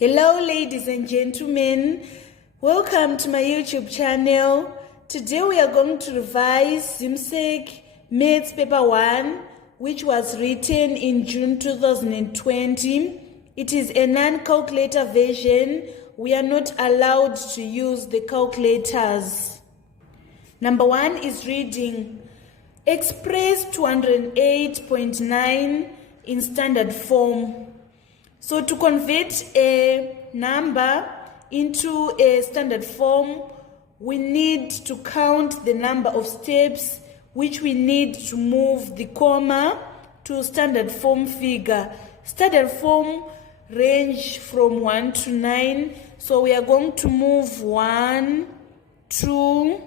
Hello ladies and gentlemen, welcome to my YouTube channel. Today we are going to revise ZIMSEC Maths Paper 1, which was written in June 2020. It is a non-calculator version. We are not allowed to use the calculators. Number 1 is reading. Express 208.9 in standard form. So to convert a number into a standard form, we need to count the number of steps which we need to move the comma to standard form figure. Standard form range from 1 to 9. So we are going to move 2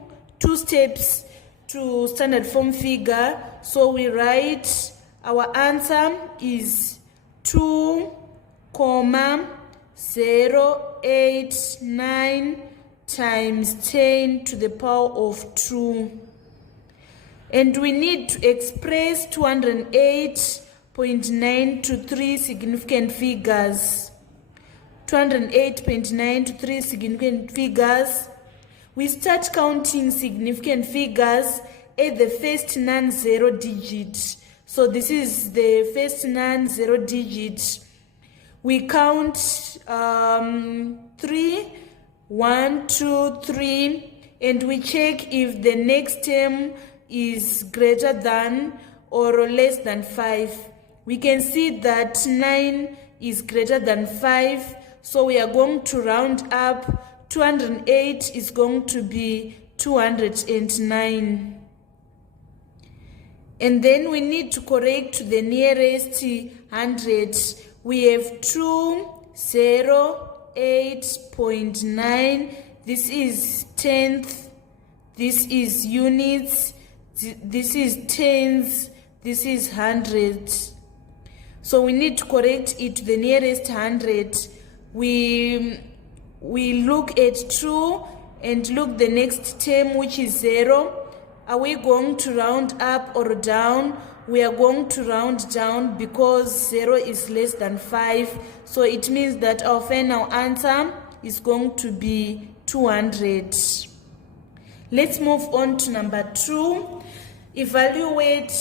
steps to standard form figure. So we write our answer is 2,089 times 10 to the power of 2. And we need to express 208.9 to 3 significant figures. 208.9 to 3 significant figures. We start counting significant figures at the first non-zero digit. So this is the first non-zero digit. We count 3, 1, 2, 3, and we check if the next term is greater than or less than 5. We can see that 9 is greater than 5, so we are going to round up. 208 is going to be 209. And then we need to correct to the nearest 100. We have 208.9. This is tenth. This is units. This is tens. This is hundreds. So we need to correct it to the nearest 100. We look at 2 and look the next term, which is 0. Are we going to round up or down? We are going to round down because 0 is less than 5. So it means that our final answer is going to be 200. Let's move on to number 2. Evaluate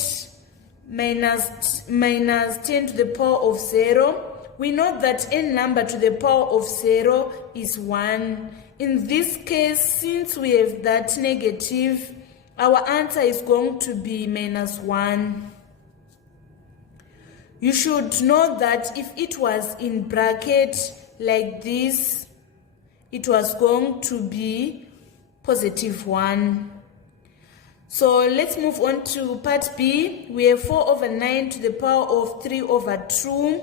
minus 10 to the power of 0. We know that n number to the power of 0 is 1. In this case, since we have that negative, our answer is going to be minus 1. You should know that if it was in bracket like this, it was going to be positive 1. So let's move on to part B. We have 4 over 9 to the power of 3 over 2.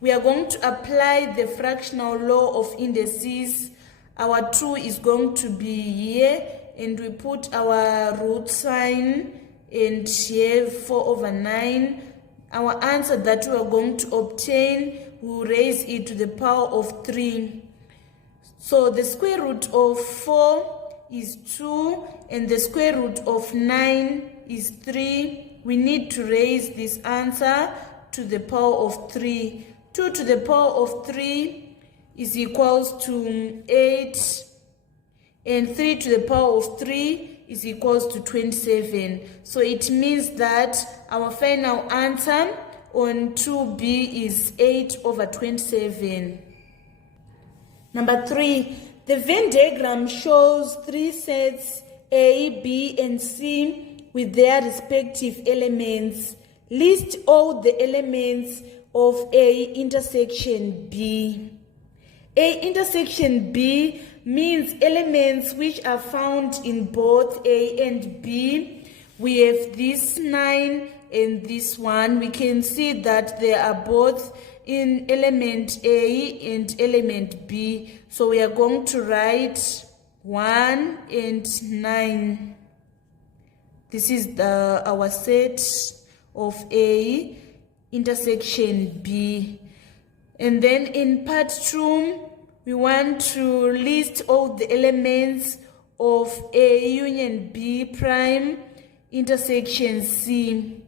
We are going to apply the fractional law of indices. Our 2 is going to be here, and we put our root sign, and here 4 over 9. Our answer that we are going to obtain, we will raise it to the power of 3. So the square root of 4 is 2, and the square root of 9 is 3. We need to raise this answer to the power of 3. 2 to the power of 3 is equals to 8, and 3 to the power of 3 is equals to 27. So it means that our final answer on 2B is 8 over 27. Number 3, the Venn diagram shows 3 sets A, B, and C with their respective elements. List all the elements of A intersection B. A intersection B means elements which are found in both A and B. We have this 9 and this 1. We can see that they are both in element A and element B. So we are going to write 1 and 9. This is our set of A intersection B. And then in part 2, we want to list all the elements of A union B prime intersection C.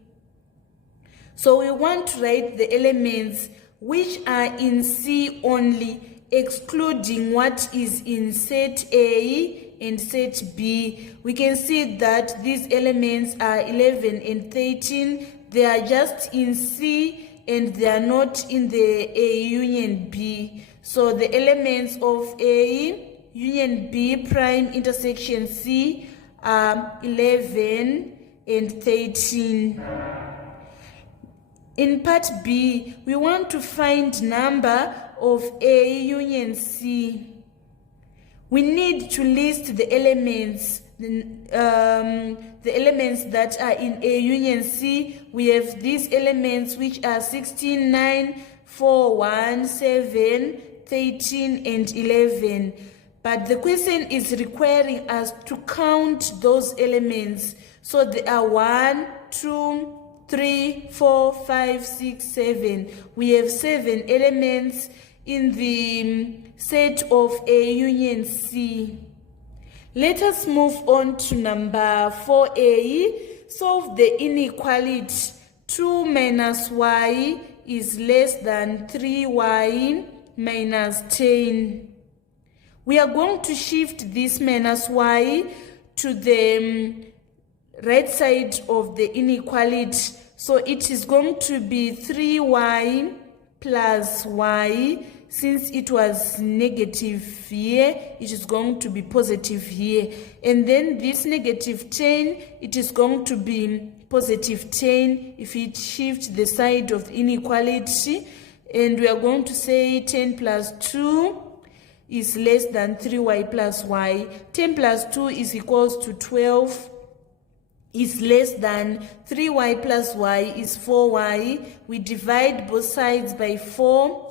So we want to write the elements which are in C only excluding what is in set A and set B, we can see that these elements are 11 and 13. They are just in C and they are not in the A union B. So the elements of A union B prime intersection C are 11 and 13. In part B, we want to find number of A union C. We need to list the elements, the elements that are in A union C. We have these elements which are 16, 9, 4, 1, 7, 13, and 11. But the question is requiring us to count those elements. So there are 1, 2, 3, 4, 5, 6, 7. We have 7 elements in the set of A union C. Let us move on to number 4a. Solve the inequality 2 minus y is less than 3y minus 10. We are going to shift this minus y to the right side of the inequality. So it is going to be 3y plus y. Since it was negative here, it is going to be positive here. And then this negative 10, it is going to be positive 10 if it shifts the side of the inequality. And we are going to say 10 plus 2 is less than 3y plus y. 10 plus 2 is equals to 12. Is less than 3y plus y is 4y. We divide both sides by 4.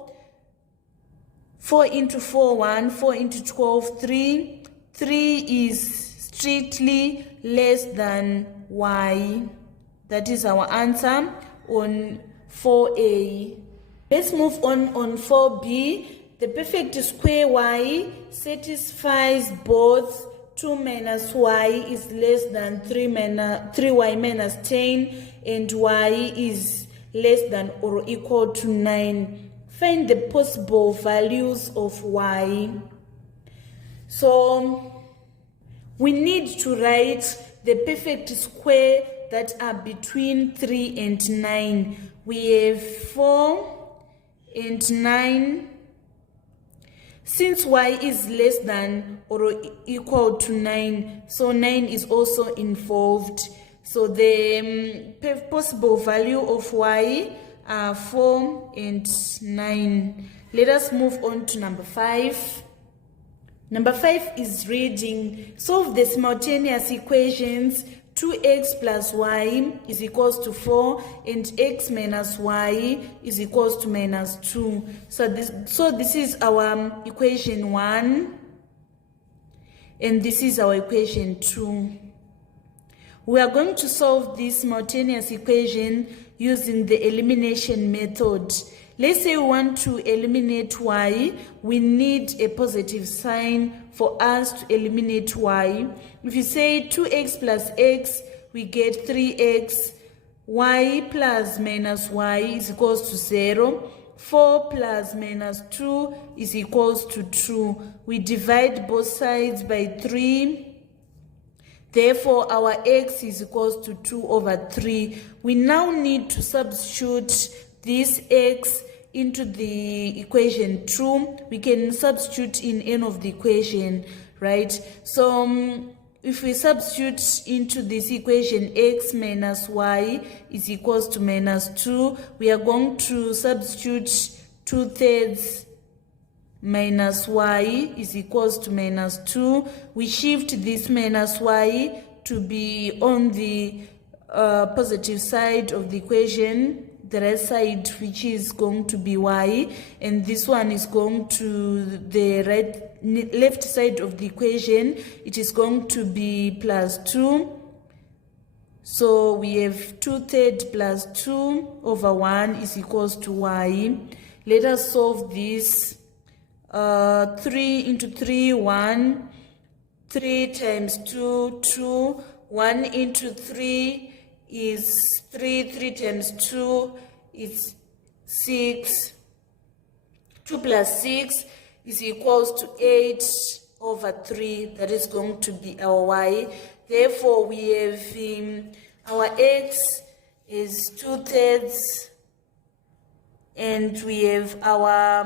4 into 4, 1. 4 into 12, 3. 3 is strictly less than y. That is our answer on 4a. Let's move on 4b. The perfect square y satisfies both 2 minus y is less than 3y minus 10 and y is less than or equal to 9. Find the possible values of y. So we need to write the perfect square that are between 3 and 9. We have 4 and 9. Since y is less than or equal to 9, so 9 is also involved. So the possible value of y are 4 and 9. Let us move on to number 5. Number 5 is reading. Solve the simultaneous equations 2x plus y is equals to 4 and x minus y is equals to minus 2. So this is our equation 1 and this is our equation 2. We are going to solve this simultaneous equation using the elimination method. Let's say we want to eliminate y. We need a positive sign for us to eliminate y. If you say 2x plus x, we get 3x. Y plus minus y is equals to 0. 4 plus minus 2 is equals to 2. We divide both sides by 3. Therefore, our x is equals to 2 over 3. We now need to substitute this x into the equation 2. We can substitute in any of the equation, right? So if we substitute into this equation x minus y is equals to minus 2, we are going to substitute 2/3 minus y is equals to minus 2. We shift this minus y to be on the positive side of the equation, the right side, which is going to be y, and this one is going to the left side of the equation. It is going to be plus 2. So we have 2/3 plus 2 over 1 is equals to y. Let us solve this. 3 into 3, 1. 3 times 2, 2. 1 into 3 is 3. 3 times 2 is 6. 2 plus 6 is equals to 8 over 3. That is going to be our y. Therefore, we have our x is 2/3, and we have our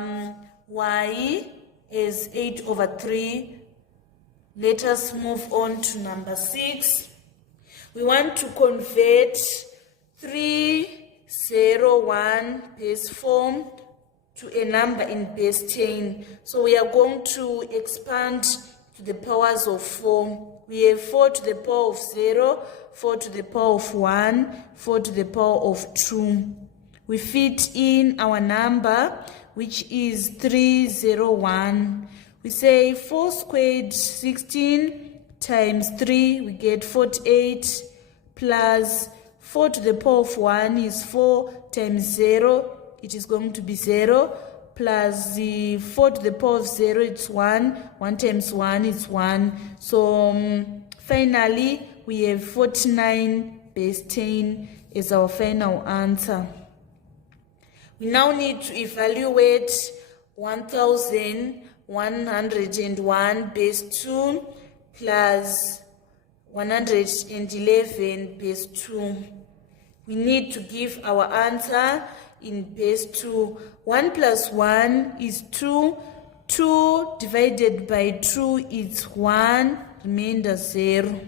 y is 8 over 3. Let us move on to number 6. We want to convert 301 base form to a number in base 10. So we are going to expand to the powers of 4. We have 4 to the power of 0, 4 to the power of 1, 4 to the power of 2. We fit in our number, which is 301. We say 4 squared 16 times 3, we get 48, plus 4 to the power of 1 is 4 times 0, it is going to be 0, plus the 4 to the power of 0, it's 1, 1 times 1 is 1. So finally, we have 49 base 10 as our final answer. We now need to evaluate 1101 base 2 plus 111 base 2. We need to give our answer in base 2. 1 plus 1 is 2. 2 divided by 2 is 1, remainder 0.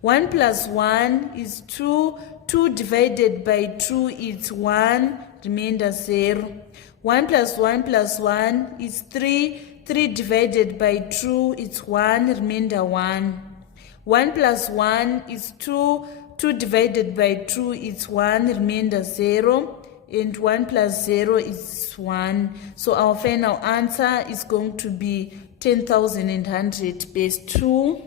1 plus 1 is 2. 2 divided by 2 is 1, remainder 0. 1 plus 1 plus 1 is 3. 3 divided by 2 is 1, remainder 1. 1 plus 1 is 2. 2 divided by 2 is 1, remainder 0. And 1 plus 0 is 1. So our final answer is going to be 10,100 base 2.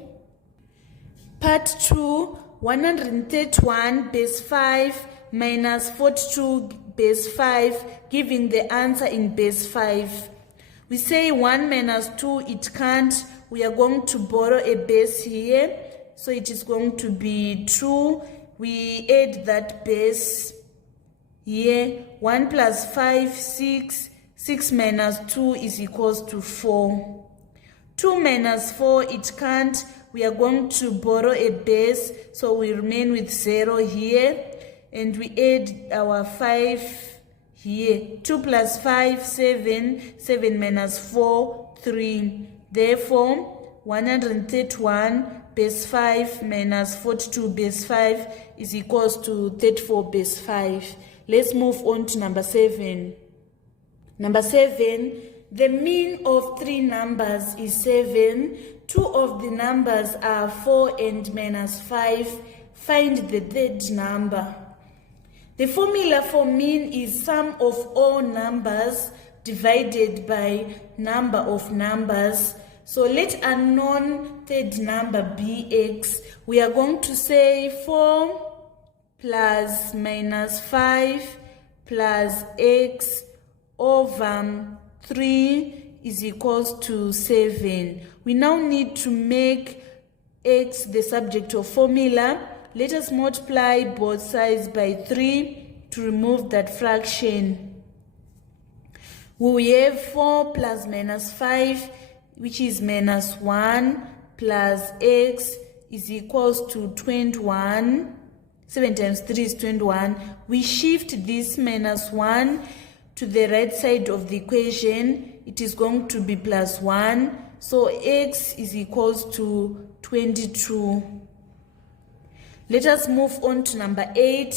Part 2, 131 base 5 minus 42 base 5, giving the answer in base 5. We say 1 minus 2, it can't. We are going to borrow a base here. So it is going to be 2. We add that base here. 1 plus 5, 6. 6 minus 2 is equals to 4. 2 minus 4, it can't. We are going to borrow a base. So we remain with 0 here. And we add our 5 here. 2 plus 5, 7. 7 minus 4, 3. Therefore, 131 base 5 minus 42 base 5 is equals to 34 base 5. Let's move on to number 7. Number 7, the mean of 3 numbers is 7. 2 of the numbers are 4 and minus 5. Find the third number. The formula for mean is sum of all numbers divided by number of numbers. So let a known third number be x. We are going to say 4 plus minus 5 plus x over 3 is equals to 7. We now need to make x the subject of formula. Let us multiply both sides by 3 to remove that fraction. We have 4 plus minus 5, which is minus 1, plus x is equals to 21. 7 times 3 is 21. We shift this minus 1 to the right side of the equation. It is going to be plus 1. So x is equals to 22. Let us move on to number 8.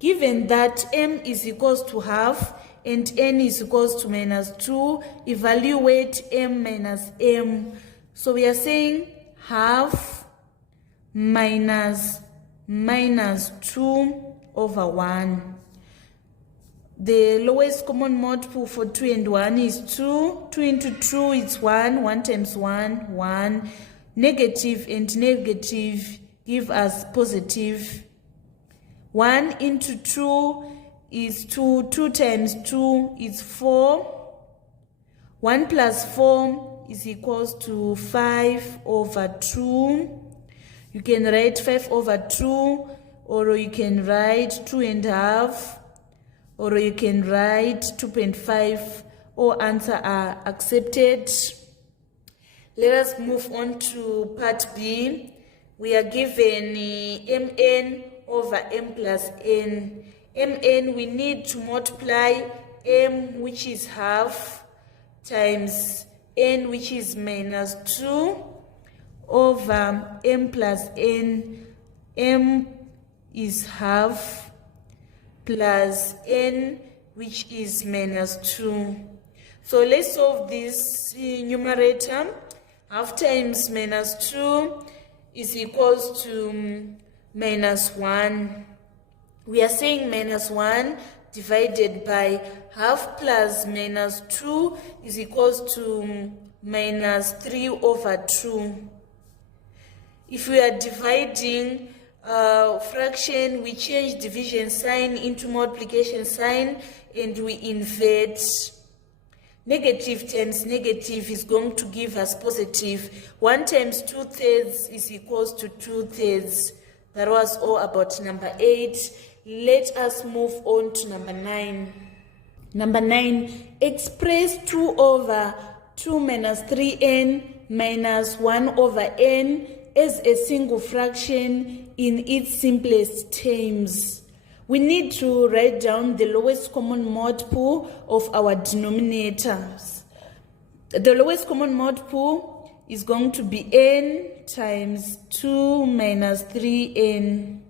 Given that m is equals to half and n is equals to minus 2, evaluate m minus m. So we are saying half minus 2 over 1. The lowest common multiple for 2 and 1 is 2. 2 into 2 is 1. 1 times 1, 1. Negative and negative give us positive. 1 into 2 is 2. 2 times 2 is 4. 1 plus 4 is equals to 5 over 2. You can write 5 over 2, or you can write 2 and a half, or you can write 2.5 All answers are accepted. Let us move on to part B. We are given mn over m plus n. Mn, we need to multiply m, which is half, times n, which is minus 2, over m plus n. M is half, plus n, which is minus 2. So let's solve this numerator. Half times minus 2 is equals to minus 1. We are saying minus 1 divided by half plus minus 2 is equals to minus 3 over 2. If we are dividing fraction, we change division sign into multiplication sign and we invert. Negative times negative is going to give us positive. 1 times 2/3 is equals to 2/3. That was all about number 8. Let us move on to number 9. Number 9, express 2 over 2 minus 3n minus 1 over n as a single fraction in its simplest terms. We need to write down the lowest common multiple of our denominators. The lowest common multiple is going to be n times 2 minus 3n.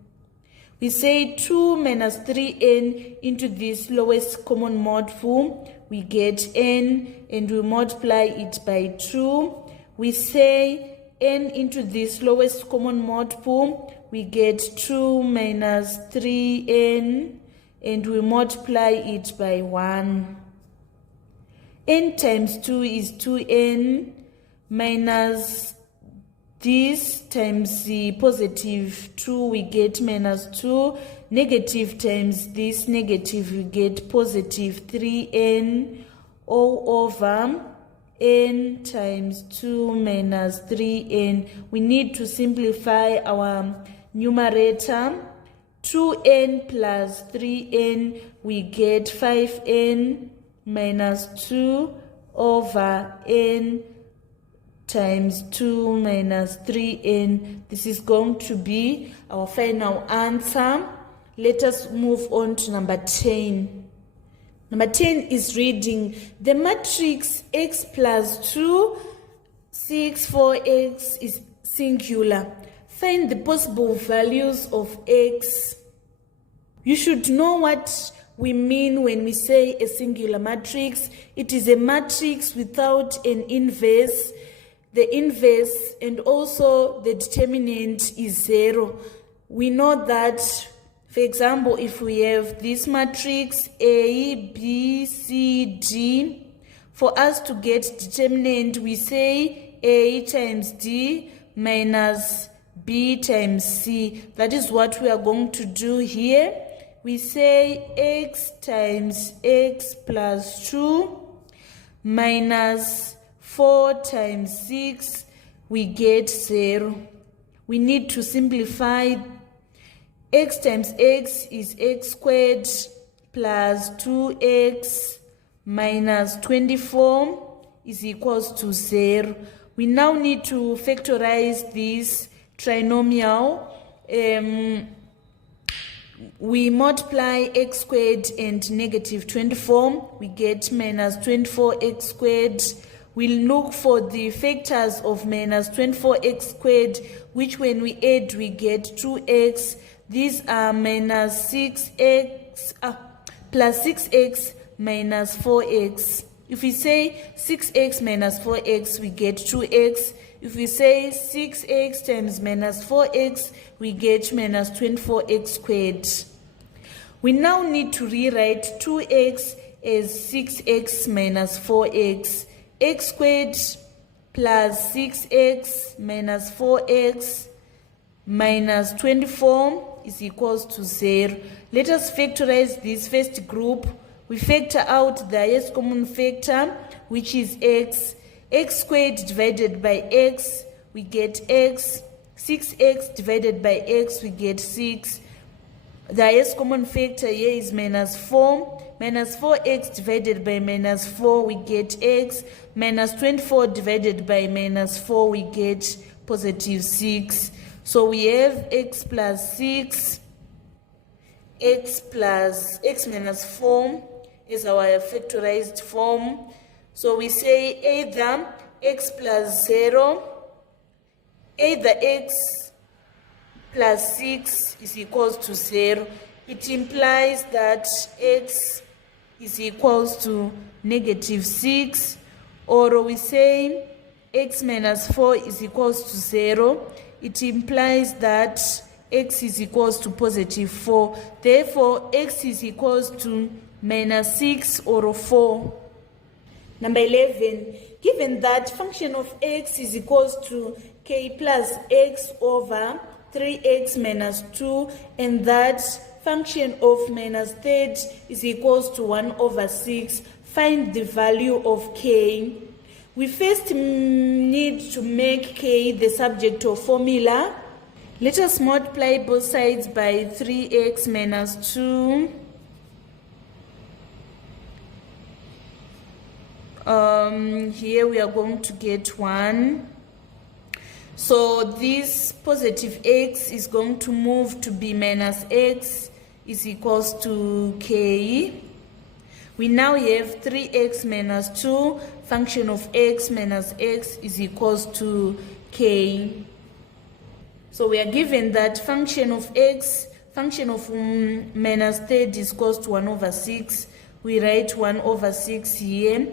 We say 2 minus 3n into this lowest common multiple. We get n and we multiply it by 2. We say n into this lowest common multiple. We get 2 minus 3n and we multiply it by 1. N times 2 is 2n minus this times the positive 2, we get minus 2. Negative times this negative, we get positive 3n all over n times 2 minus 3n. We need to simplify our numerator. 2n plus 3n, we get 5n minus 2 over n times 2 minus 3n. This is going to be our final answer. Let us move on to number 10. Number 10 is reading the matrix x plus 2, 6, 4x is singular. Find the possible values of x. You should know what we mean when we say a singular matrix. It is a matrix without an inverse. The inverse and also the determinant is 0. We know that, for example, if we have this matrix A, B, C, D, for us to get determinant, we say A times D minus B times C. That is what we are going to do here. We say x times x plus 2 minus 4 times 6, we get 0. We need to simplify. X times x is x squared plus 2x minus 24 is equals to 0. We now need to factorize this trinomial. We multiply x squared and negative 24. We get minus 24x squared. We'll look for the factors of minus 24x squared, which when we add, we get 2x. These are minus 6x plus 6x minus 4x. If we say 6x minus 4x, we get 2x. If we say 6x times minus 4x, we get minus 24x squared. We now need to rewrite 2x as 6x minus 4x. X squared plus 6x minus 4x minus 24 is equals to 0. Let us factorize this first group. We factor out the highest common factor, which is x. X squared divided by x, we get x. 6x divided by x, we get 6. The highest common factor here is minus 4. Minus 4x divided by minus 4, we get x. Minus 24 divided by minus 4, we get positive 6. So we have x plus 6, x minus 4 is our factorized form. So we say either x plus 0, either x plus 6 is equals to 0. It implies that x is equals to negative 6, or we say x minus 4 is equals to 0. It implies that x is equals to positive 4. Therefore, x is equals to minus 6 or 4. Number 11, given that function of x is equals to k plus x over 3x minus 2, and that function of minus third is equals to 1 over 6, find the value of k. We first need to make k the subject of formula. Let us multiply both sides by 3x minus 2. Here we are going to get 1. So this positive x is going to move to be minus x is equals to k. We now have 3x minus 2, function of x minus x is equals to k. So we are given that function of x, function of minus third is equals to 1 over 6. We write 1 over 6 here.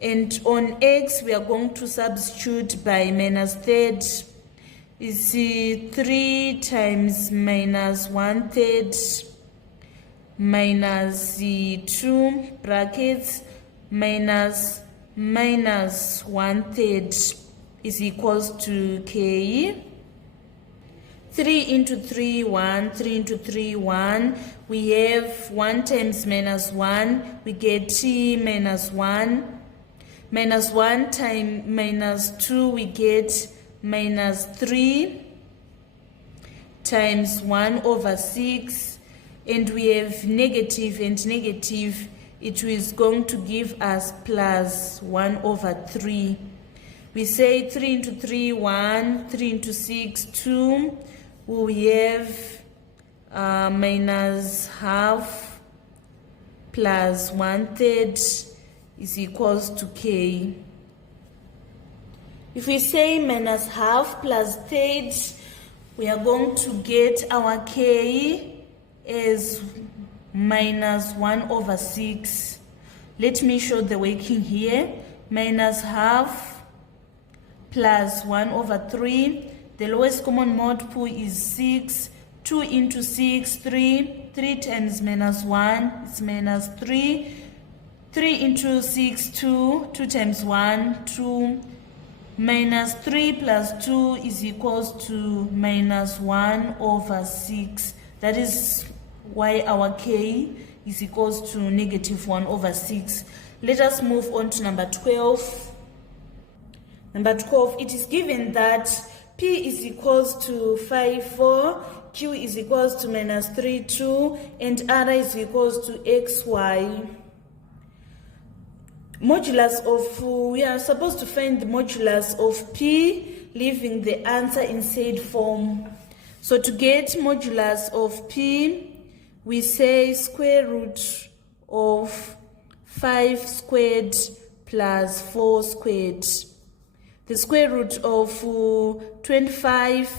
And on x, we are going to substitute by minus third. Is 3 times minus 1/3 minus 2 brackets minus 1/3 is equals to k. 3 into 3, 1. 3 into 3, 1. We have 1 times minus 1. We get t minus 1. Minus 1 times minus 2, we get minus 3 times 1 over 6. And we have negative and negative. It is going to give us plus 1 over 3. We say 3 into 3, 1. 3 into 6, 2. We have minus half plus 1/3 is equals to k. If we say minus half plus third, we are going to get our k as minus 1 over 6. Let me show the working here. Minus half plus 1 over 3. The lowest common multiple is 6. 2 into 6, 3. 3 times minus 1 is minus 3. 3 into 6, 2. 2 times 1, 2. Minus 3 plus 2 is equals to minus 1 over 6. That is why our k is equals to negative 1 over 6. Let us move on to number 12. Number 12, it is given that p is equals to 5, 4, q is equals to minus 3, 2, and r is equals to xy. Modulus of, we are supposed to find the modulus of p, leaving the answer in said form. So to get modulus of p, we say square root of 5 squared plus 4 squared. The square root of 25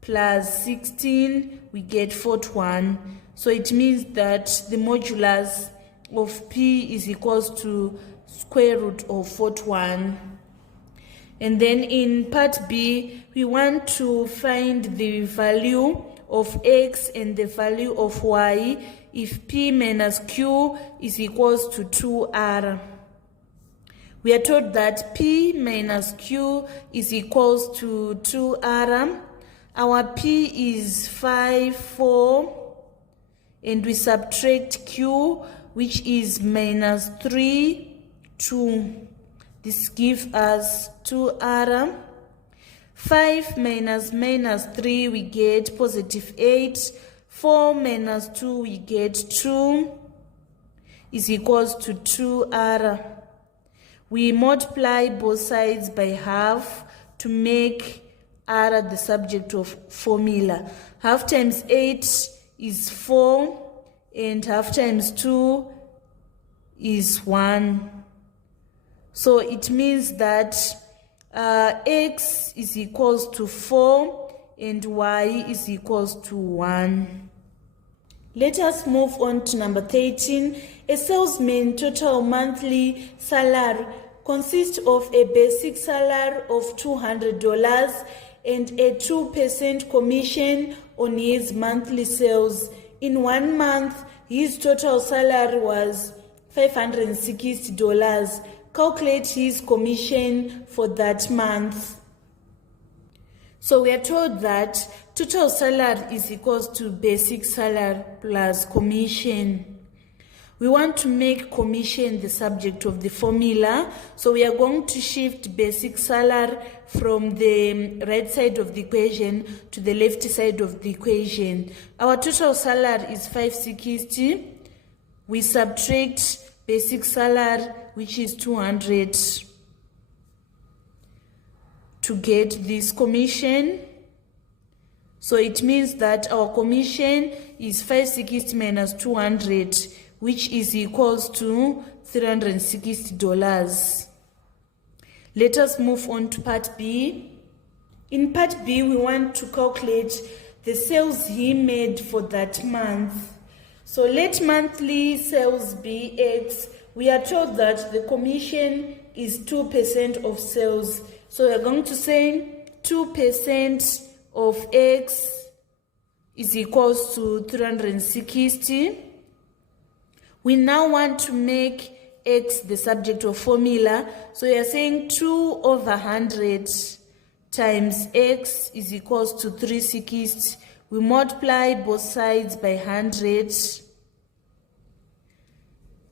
plus 16, we get 41. So it means that the modulus of p is equals to square root of 41. And then in part B, we want to find the value of x and the value of y if p minus q is equals to 2r. We are told that p minus q is equals to 2r. Our p is 5, 4, and we subtract q, which is minus 3, 2. This gives us 2r. 5 minus minus 3, we get positive 8. 4 minus 2, we get 2 is equals to 2r. We multiply both sides by half to make r the subject of formula. Half times 8 is 4, and half times 2 is 1. So it means that x is equals to 4 and y is equals to 1. Let us move on to number 13. A salesman's total monthly salary consists of a basic salary of $200 and a 2% commission on his monthly sales. In 1 month, his total salary was $560. Calculate his commission for that month. So we are told that total salary is equals to basic salary plus commission. We want to make commission the subject of the formula, so we are going to shift basic salary from the right side of the equation to the left side of the equation. Our total salary is 560. We subtract basic salary, which is 200, to get this commission. So it means that our commission is 560 minus 200, which is equals to $360. Let us move on to part B. In part B, we want to calculate the sales he made for that month. So let monthly sales be X. We are told that the commission is 2% of sales. So we are going to say 2% of X is equals to 360. We now want to make X the subject of formula. So we are saying 2 over 100 times X is equals to 360. We multiply both sides by 100.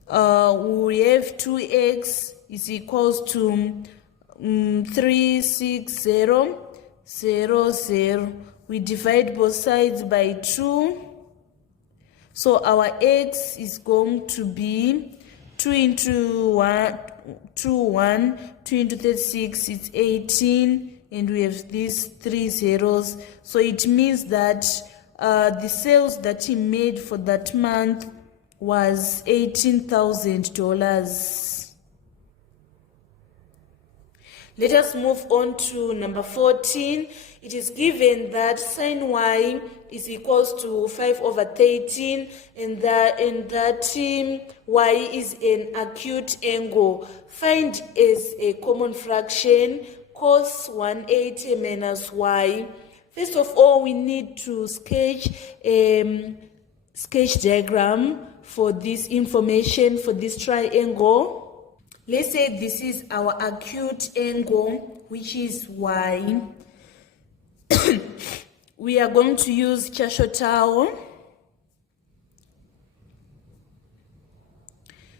We have 2x is equals to 36000. We divide both sides by 2. So our x is going to be 2 into 1, 2 into 36, it's 18, and we have these 3 zeros. So it means that the sales that he made for that month was $18,000. Let us move on to number 14. It is given that sine y is equals to 5 over 13, and that y is an acute angle. Find as a common fraction cos 180 minus y. First of all, we need to sketch a sketch diagram for this information, for this triangle. Let's say this is our acute angle, which is y. We are going to use Chashotao.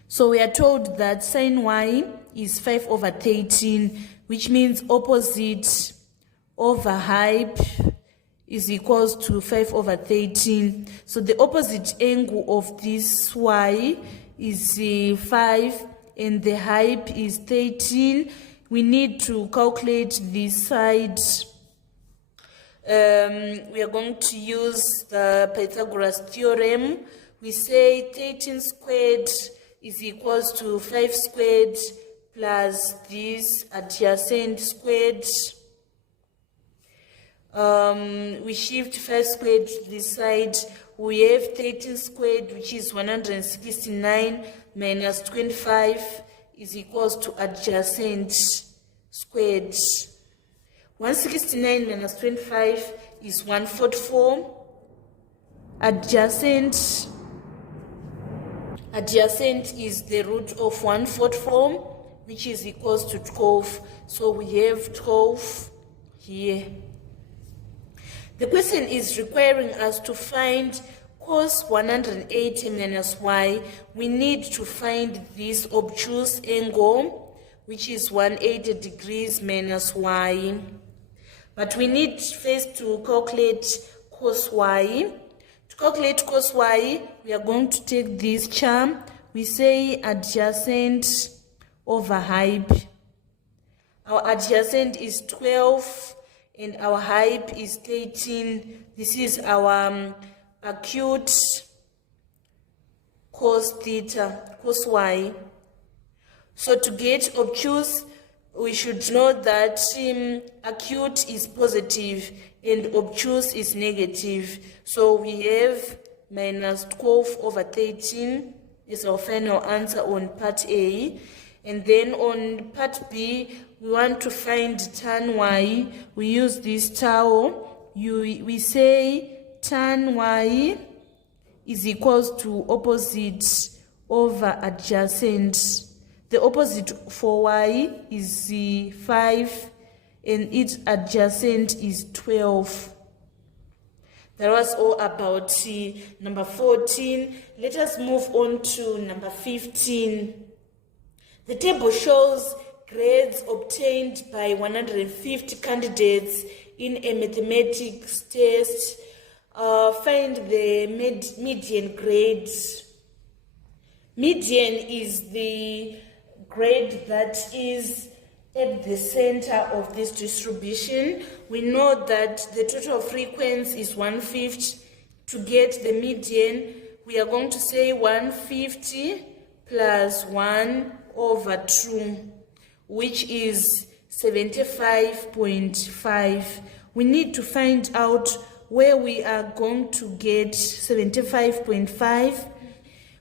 So we are told that sine y is 5 over 13, which means opposite over hype is equals to 5 over 13. So the opposite angle of this y is 5, and the hype is 13. We need to calculate this side. We are going to use the Pythagoras theorem. We say 13 squared is equals to 5 squared plus this adjacent squared. We shift 5 squared to this side. We have 13 squared, which is 169, minus 25 is equals to adjacent squared. 169 minus 25 is 144. Adjacent is the root of 144, which is equals to 12. So we have 12 here. The question is requiring us to find cos 180 minus y. We need to find this obtuse angle, which is 180 degrees minus y. But we need first to calculate cos y. To calculate cos y, we are going to take this term. We say adjacent over height. Our adjacent is 12 and our height is 13. This is our acute cos theta, cos y. So to get obtuse, we should know that acute is positive and obtuse is negative. So we have minus 12 over 13 is our final answer on part A. And then on part B, we want to find tan y. We use this tau. We say tan y is equals to opposite over adjacent. The opposite for y is 5 and its adjacent is 12. That was all about number 14. Let us move on to number 15. The table shows grades obtained by 150 candidates in a mathematics test. Find the median grade. Median is the grade that is at the center of this distribution. We know that the total frequency is 150. To get the median, we are going to say 150 plus 1 over 2, which is 75.5. We need to find out where we are going to get 75.5.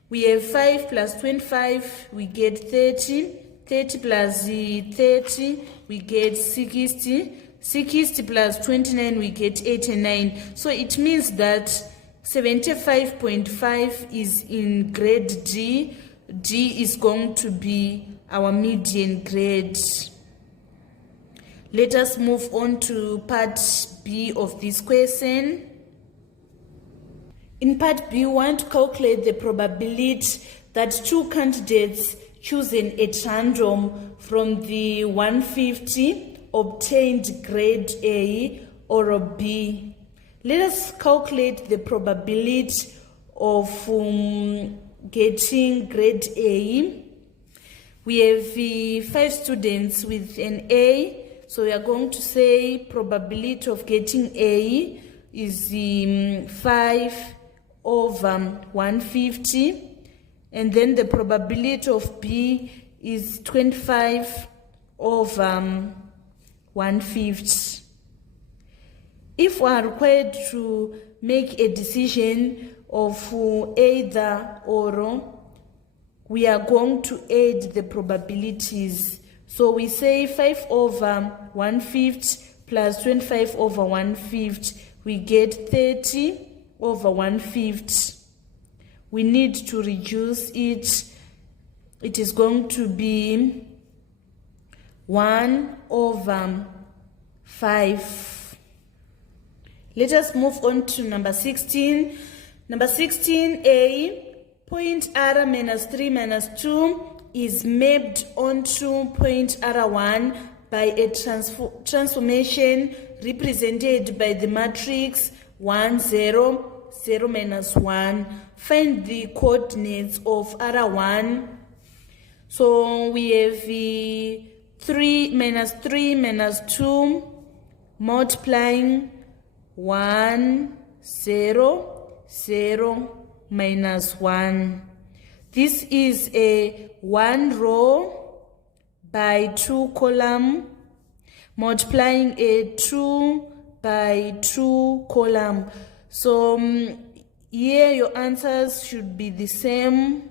We have 5 plus 25, we get 30. 30 plus 30, we get 60. 60 plus 29, we get 89. So it means that 75.5 is in grade D. D is going to be our median grade. Let us move on to part B of this question. In part B, we want to calculate the probability that two candidates chosen at random from the 150 obtained grade A or B. Let us calculate the probability of getting grade A. We have 5 students with an A, so we are going to say probability of getting A is 5 over 150. And then the probability of B is 25 over 150. If we are required to make a decision of either or, we are going to add the probabilities. So we say 5 over 150 plus 25 over 150, we get 30 over 150. We need to reduce it. It is going to be 1 over 5. Let us move on to number 16. Number 16a, point R minus 3 minus 2 is mapped onto point R1 by a transformation represented by the matrix 1, 0, 0 minus 1. Find the coordinates of R1. So we have 3 minus 2 multiplying 1, 0, 0 minus 1. This is a 1 row by 2 column multiplying a 2 by 2 column. So here your answers should be the same,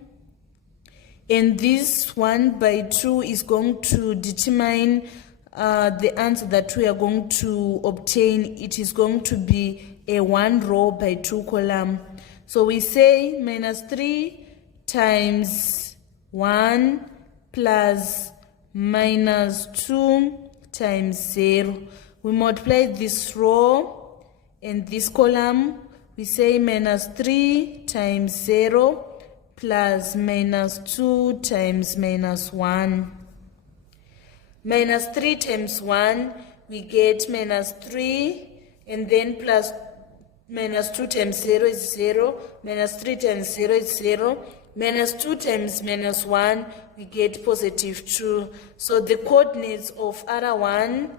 and this 1 by 2 is going to determine the answer that we are going to obtain. It is going to be a 1 row by 2 column. So we say minus 3 times 1 plus minus 2 times 0. We multiply this row and this column. We say minus 3 times 0 plus minus 2 times minus 1. Minus 3 times 1, we get minus 3, and then plus minus 2 times 0 is 0, minus 3 times 0 is 0, minus 2 times minus 1, we get positive 2. So the coordinates of R1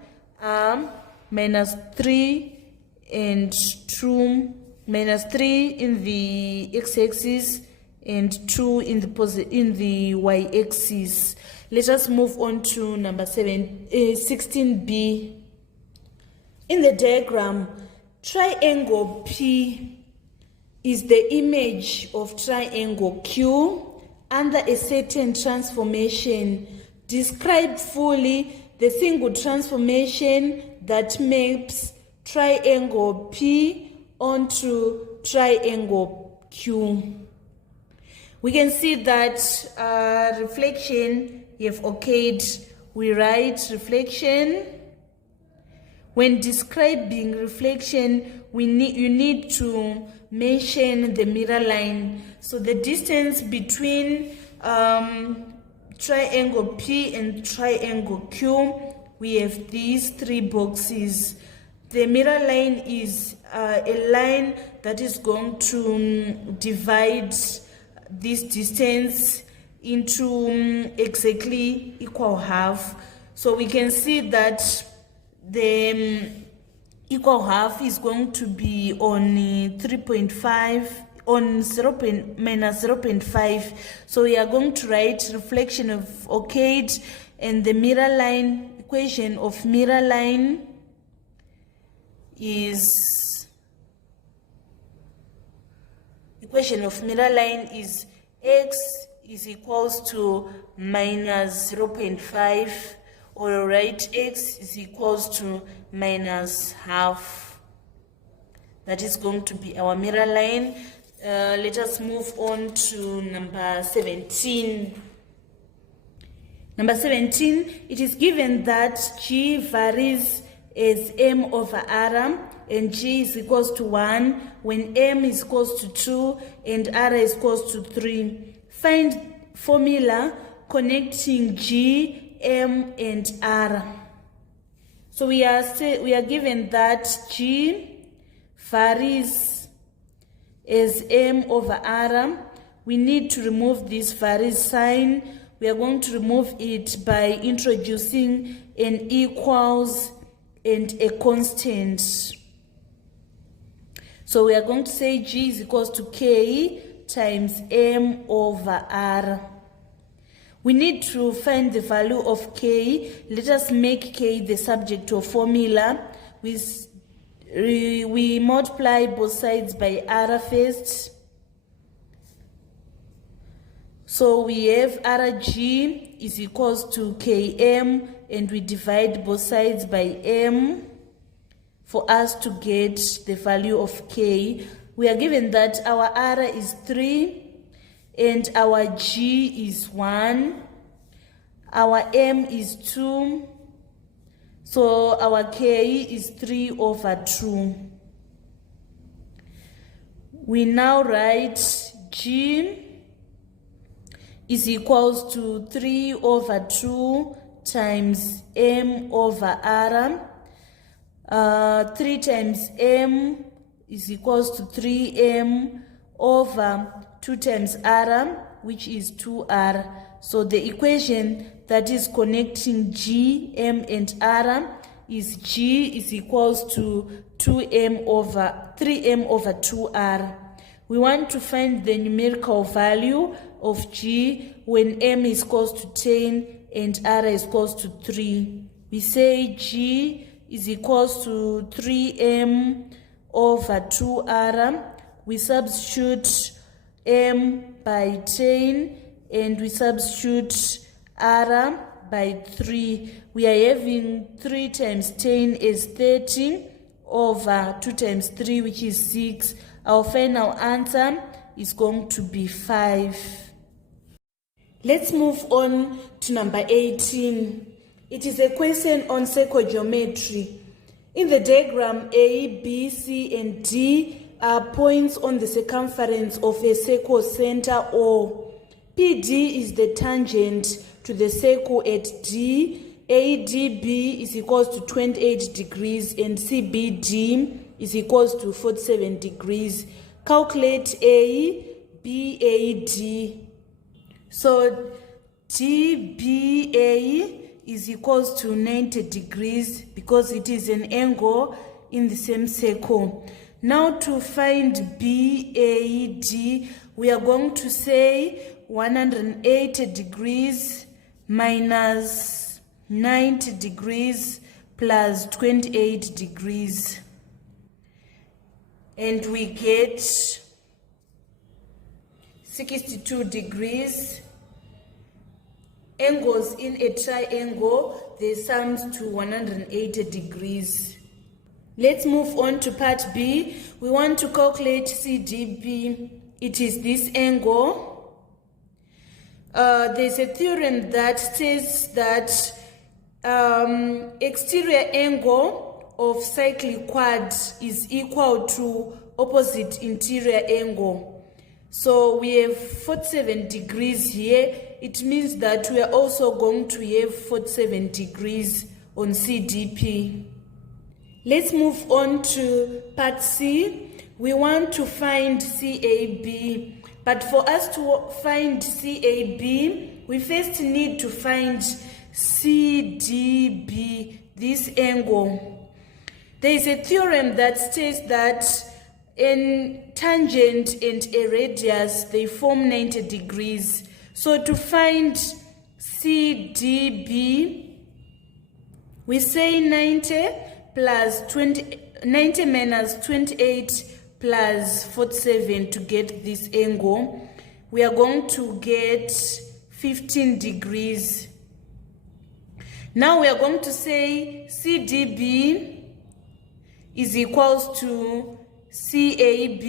are minus 3 and 2, minus 3 in the x-axis and 2 in the y-axis. Let us move on to number 16b. In the diagram, triangle P is the image of triangle Q under a certain transformation. Describe fully the single transformation that maps triangle P onto triangle Q. We can see that reflection have occurred. We write reflection. When describing reflection, you need to mention the mirror line. So the distance between triangle P and triangle Q, we have these three boxes. The mirror line is a line that is going to divide this distance into exactly equal half. So we can see that the equal half is going to be on 3.5 on minus 0.5. So we are going to write reflection of occurred, and the mirror line equation of mirror line is x is equals to minus 0.5, or write x is equals to minus half. That is going to be our mirror line. Let us move on to number 17. Number 17, it is given that G varies as m over r, and G is equals to 1 when m is equals to 2 and r is equals to 3. Find formula connecting G, m, and r. So we are given that G varies as m over r. We need to remove this varies sign. We are going to remove it by introducing an equals and a constant. So we are going to say G is equals to K times m over r. We need to find the value of K. Let us make K the subject of formula. We multiply both sides by r first. So we have Rg is equals to Km, and we divide both sides by m for us to get the value of K. We are given that our R is 3 and our G is 1. Our M is 2. So our K is 3 over 2. We now write G is equals to 3 over 2 times m over r. 3 times m is equals to 3m over 2 times r, which is 2r. So the equation that is connecting G, m, and r is G is equals to 3m over 2r. We want to find the numerical value of G when m is equals to 10 and r is equals to 3. We say G is equals to 3m over 2r. We substitute m by 10 and we substitute r by 3. We are having 3 times 10 is 30 over 2 times 3, which is 6. Our final answer is going to be 5. Let's move on to number 18. It is a question on circle geometry. In the diagram, A, B, C, and D are points on the circumference of a circle center O. PD is the tangent to the circle at D. ADB is equals to 28 degrees and CBD is equals to 47 degrees. Calculate A, B, A, D. So DBA is equals to 90 degrees because it is an angle in the same circle. Now to find BAD, we are going to say 180 degrees minus 90 degrees plus 28 degrees. And we get 62 degrees. Angles in a triangle, they sums to 180 degrees. Let's move on to part B. We want to calculate CDB. It is this angle. There's a theorem that says that exterior angle of cyclic quad is equal to opposite interior angle. So we have 47 degrees here. It means that we are also going to have 47 degrees on CDP. Let's move on to part C. We want to find CAB. But for us to find CAB, we first need to find CDB, this angle. There is a theorem that states that a tangent and a radius, they form 90 degrees. So to find CDB, we say 90 minus 28 plus 47 to get this angle. We are going to get 15 degrees. Now we are going to say CDB is equals to CAB,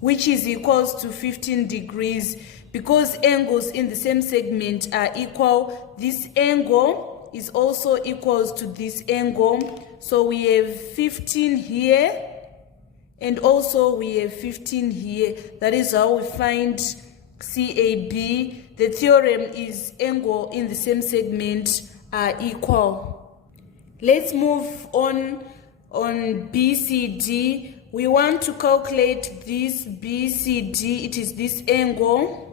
which is equals to 15 degrees. Because angles in the same segment are equal, this angle is also equals to this angle. So we have 15 here, and also we have 15 here. That is how we find CAB. The theorem is angle in the same segment are equal. Let's move on BCD. We want to calculate this BCD. It is this angle.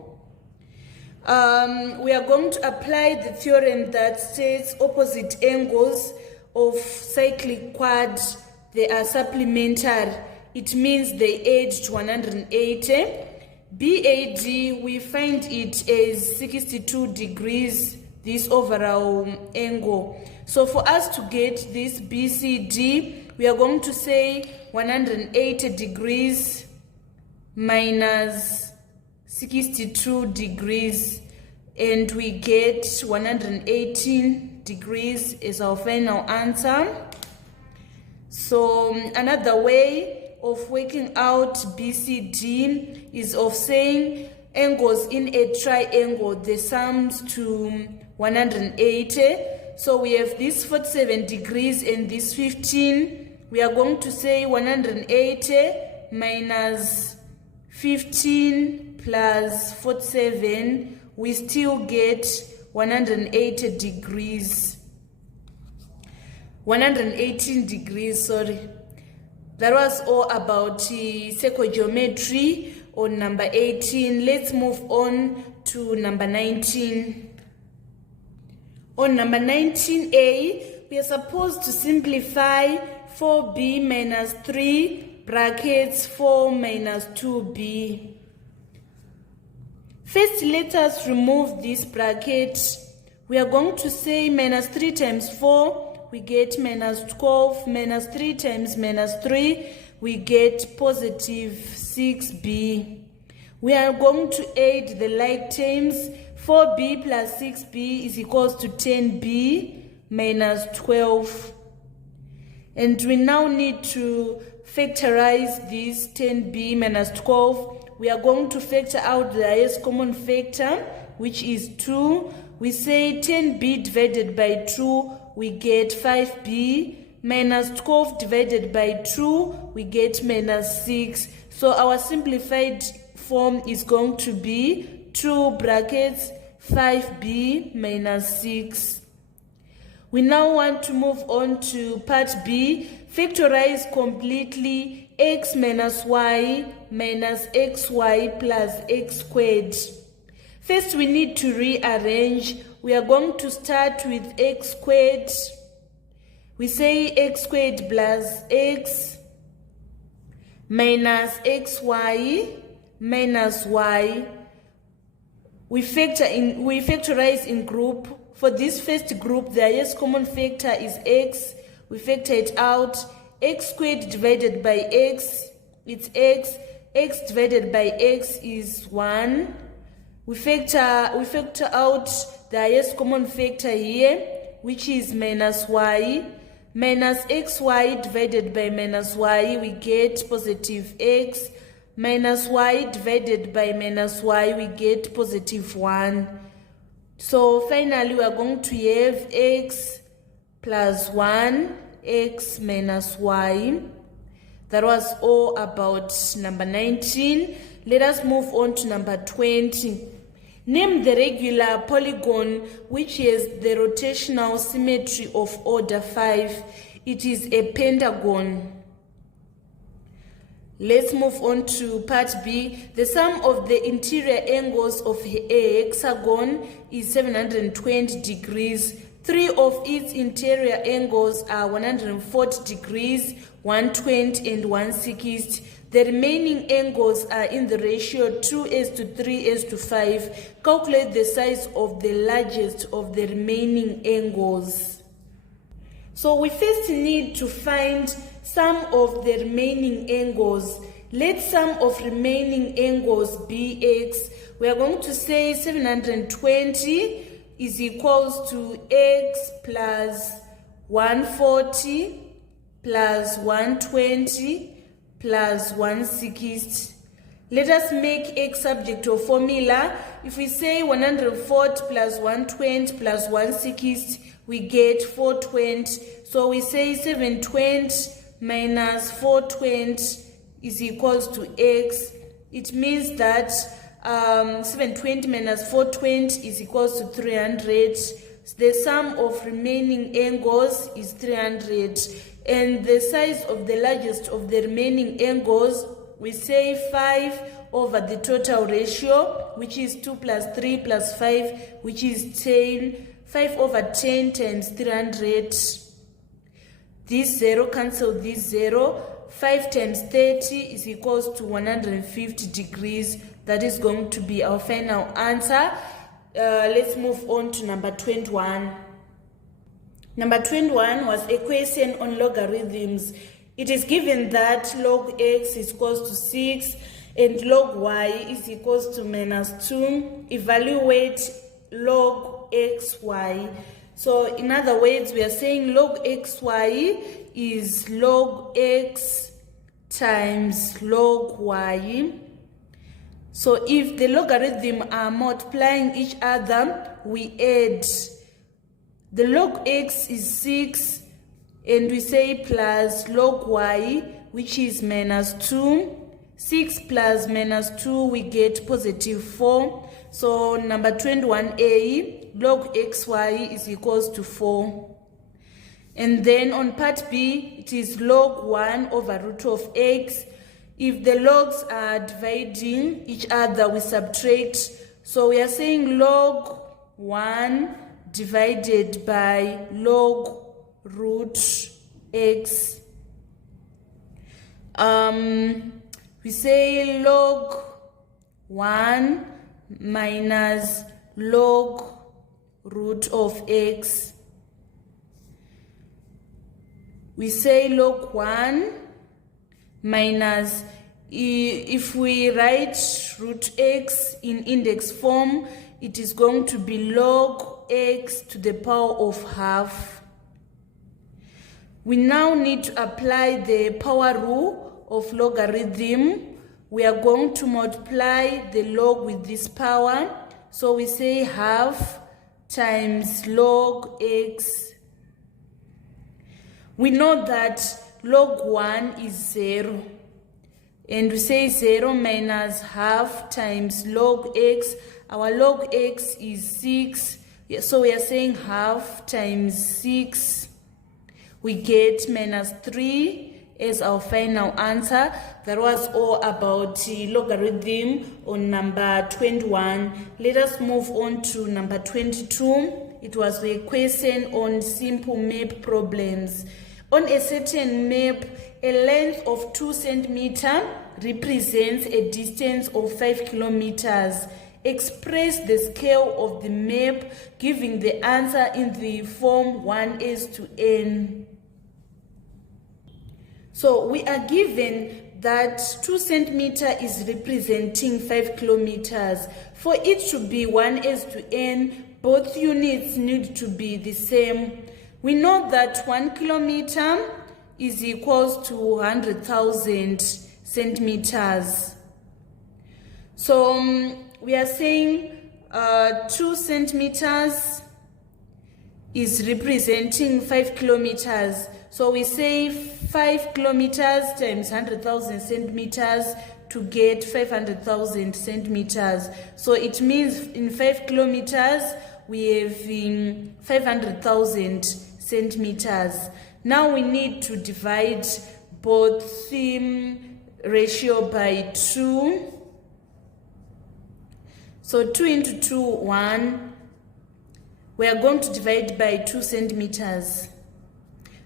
We are going to apply the theorem that says opposite angles of cyclic quad, they are supplementary. It means they add to 180. BAD, we find it as 62 degrees, this overall angle. So for us to get this BCD, we are going to say 180 degrees minus 62 degrees, and we get 118 degrees as our final answer. So another way of working out BCD is of saying angles in a triangle, they sums to 180. So we have this 47 degrees and this 15. We are going to say 180 minus 15 plus 47. We still get 180 degrees. 118 degrees, sorry. That was all about circle geometry on number 18. Let's move on to number 19. On number 19a, we are supposed to simplify 4b minus 3 brackets 4 minus 2b. First, let us remove this bracket. We are going to say minus 3 times 4, we get minus 12, minus 3 times minus 3, we get positive 6b. We are going to add the like terms. 4b plus 6b is equals to 10b minus 12. And we now need to factorize this 10b minus 12. We are going to factor out the highest common factor, which is 2. We say 10b divided by 2, we get 5b, minus 12 divided by 2, we get minus 6. So our simplified form is going to be 2 brackets 5b minus 6. We now want to move on to part B. Factorize completely x minus y minus xy plus x squared. First, we need to rearrange. We are going to start with x squared. We say x squared plus x minus xy minus y. We factorize in group. For this first group, the highest common factor is x. We factor it out. X squared divided by x, it's x. X divided by x is 1. We factor out the highest common factor here, which is minus y. Minus xy divided by minus y, we get positive x. Minus y divided by minus y, we get positive 1. So finally, we are going to have x plus 1, x minus y. That was all about number 19. Let us move on to number 20. Name the regular polygon which has the rotational symmetry of order 5. It is a pentagon. Let's move on to part B. The sum of the interior angles of a hexagon is 720 degrees. 3 of its interior angles are 140 degrees, 120 and 160. The remaining angles are in the ratio 2:3:5. Calculate the size of the largest of the remaining angles. So we first need to find sum of the remaining angles. Let sum of remaining angles be x. We are going to say 720 is equals to x plus 140 plus 120 plus 160. Let us make x subject to a formula. If we say 140 plus 120 plus 160, we get 420. So we say 720 minus 420 is equals to x. It means that 720 minus 420 is equals to 300. The sum of remaining angles is 300. And the size of the largest of the remaining angles, we say 5 over the total ratio, which is 2 plus 3 plus 5, which is 10. 5 over 10 times 300. This 0 cancel this 0. 5 times 30 is equals to 150 degrees. That is going to be our final answer. Let's move on to number 21. Number 21 was a question on logarithms. It is given that log x is equals to 6 and log y is equals to minus 2. Evaluate log xy. So in other words, we are saying log xy is log x times log y. So if the logarithm are multiplying each other, we add. The log x is 6 and we say plus log y, which is minus 2. 6 plus minus 2, we get positive 4. So number 21a, log xy is equals to 4. And then on part B, it is log 1 over root of x. If the logs are dividing each other, we subtract. So we are saying log 1 divided by log root x. We say log 1 minus log root of x. We say log 1 minus, if we write root x in index form, it is going to be log x to the power of half. We now need to apply the power rule of logarithm. We are going to multiply the log with this power. So we say half times log x. We know that log 1 is 0. And we say 0 minus half times log x. Our log x is 6. So we are saying half times 6, we get -3 as our final answer. That was all about logarithm on number 21. Let us move on to number 22. It was a question on simple map problems. On a certain map, a length of 2 centimeters represents a distance of 5 kilometers. Express the scale of the map, giving the answer in the form 1:n. So we are given that 2 centimeters is representing 5 kilometers. For it to be 1:n, both units need to be the same. We know that 1 kilometer is equals to 100,000 centimeters. So we are saying 2 centimeters is representing 5 kilometers. So we say 5 kilometers times 100,000 centimeters to get 500,000 centimeters. So it means in 5 kilometers we have 500,000 centimeters. Now we need to divide both ratio by 2. So 2 into 2, 1. We are going to divide by 2 centimeters.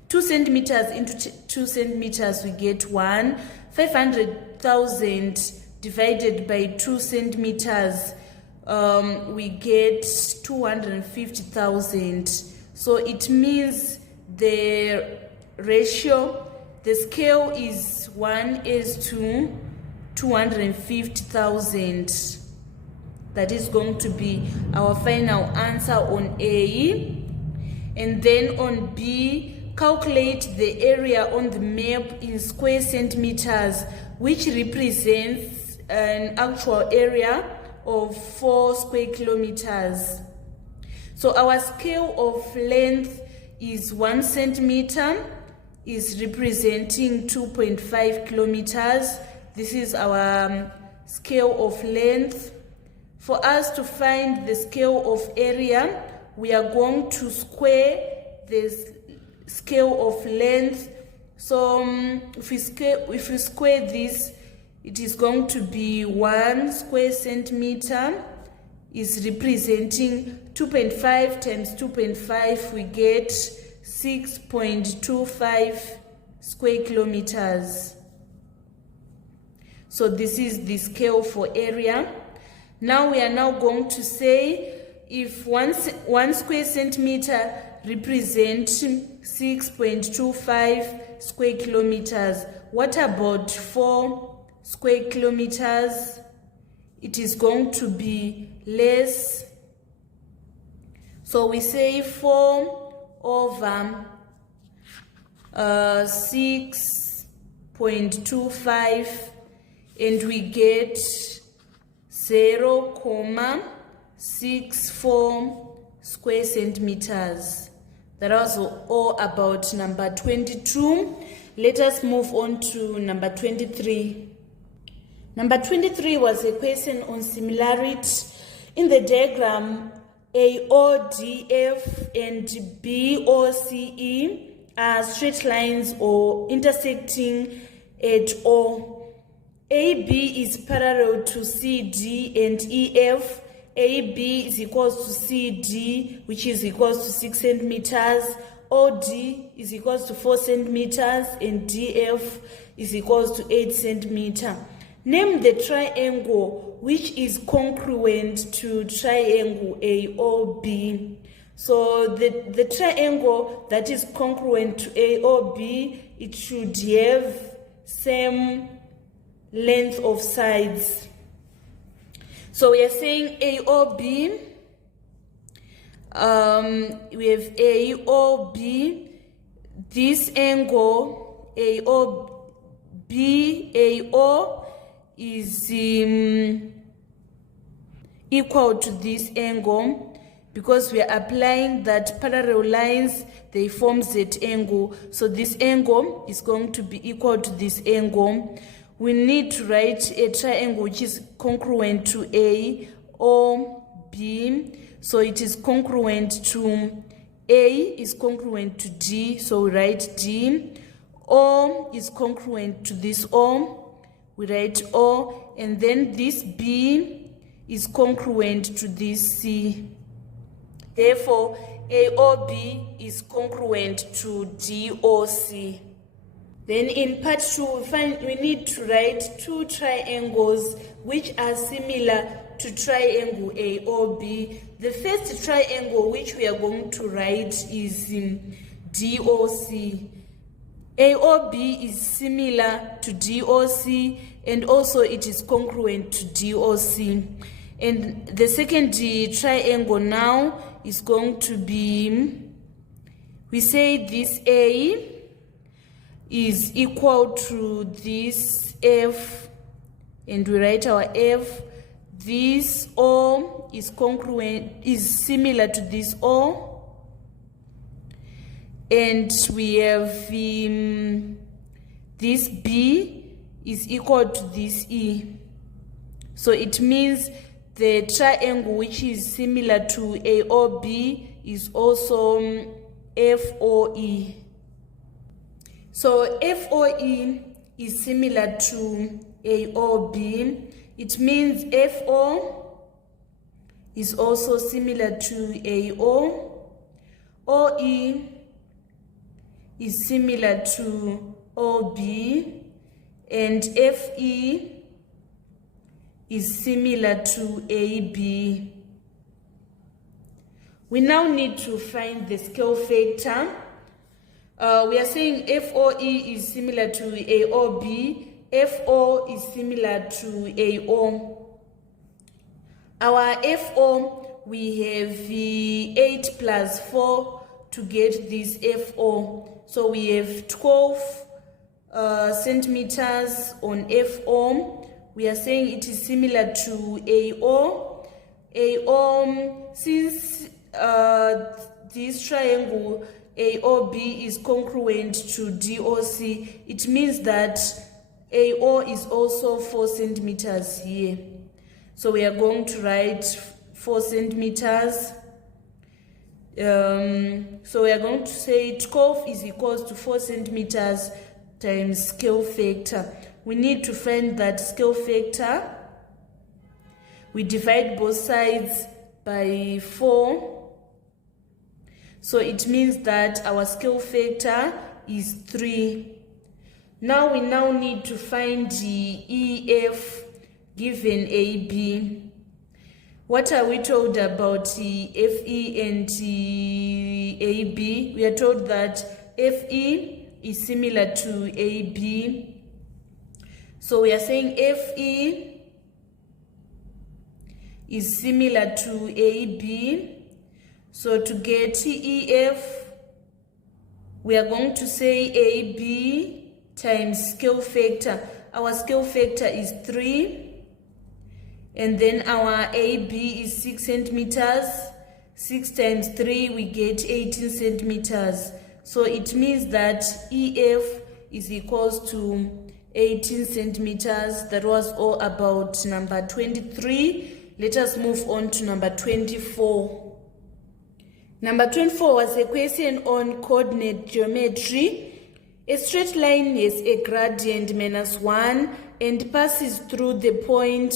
2 centimeters into 2 centimeters, we get 1. 500,000 divided by 2 centimeters, we get 250,000. So it means the ratio, the scale is 1:250,000. That is going to be our final answer on A. And then on B, calculate the area on the map in square centimeters, which represents an actual area of 4 square kilometers. So our scale of length is 1 centimeter, is representing 2.5 kilometers. This is our scale of length. For us to find the scale of area, we are going to square this scale of length. So if we square this, it is going to be 1 square centimeter is representing 2.5 times 2.5, we get 6.25 square kilometers. So this is the scale for area. Now we are now going to say if 1 square centimeter represents 6.25 square kilometers, what about 4 square kilometers? It is going to be less. So we say 4 over 6.25 and we get 0.64 square centimeters. That was all about number 22. Let us move on to number 23. Number 23 was a question on similarity. In the diagram, AODF and BOCE are straight lines or intersecting at O. AB is parallel to CD and EF. AB is equals to CD, which is equals to 6 centimeters. OD is equals to 4 centimeters and DF is equals to 8 centimeters. Name the triangle which is congruent to triangle AOB. So the triangle that is congruent to AOB, it should have same length of sides. So we are saying AOB, we have AOB, this angle AO is equal to this angle because we are applying that parallel lines, they form that angle. So this angle is going to be equal to this angle. We need to write a triangle which is congruent to AOB. So it is congruent to A is congruent to D, so we write D. O is congruent to this O, we write O, and then this B is congruent to this C. Therefore, AOB is congruent to DOC. Then in part 2, we need to write two triangles which are similar to triangle AOB. The first triangle which we are going to write is in DOC. AOB is similar to DOC, and also it is congruent to DOC. And the second triangle now is going to be, we say this A is equal to this F, and we write our F. This O is congruent, is similar to this O, and we have this B is equal to this E. So it means the triangle which is similar to AOB is also FOE. So FOE is similar to AOB. It means FO is also similar to AO. OE is similar to OB, and FE is similar to AB. We now need to find the scale factor. We are saying FOE is similar to AOB, FO is similar to AO. Our FO, we have 8 plus 4 to get this FO. So we have 12 centimeters on FO. We are saying it is similar to AO. AO, since this triangle AOB is congruent to DOC, it means that AO is also 4 centimeters here. So we are going to write 4 centimeters. So we are going to say 12 is equals to 4 centimeters times scale factor. We need to find that scale factor. We divide both sides by 4. So it means that our scale factor is 3. Now we need to find the EF given AB. What are we told about the FE and the AB? We are told that FE is similar to AB. So we are saying FE is similar to AB. So to get EF, we are going to say AB times scale factor. Our scale factor is 3. And then our AB is 6 centimeters. 6 times 3, we get 18 centimeters. So it means that EF is equals to 18 centimeters. That was all about number 23. Let us move on to number 24. Number 24 was a question on coordinate geometry. A straight line has a gradient -1 and passes through the point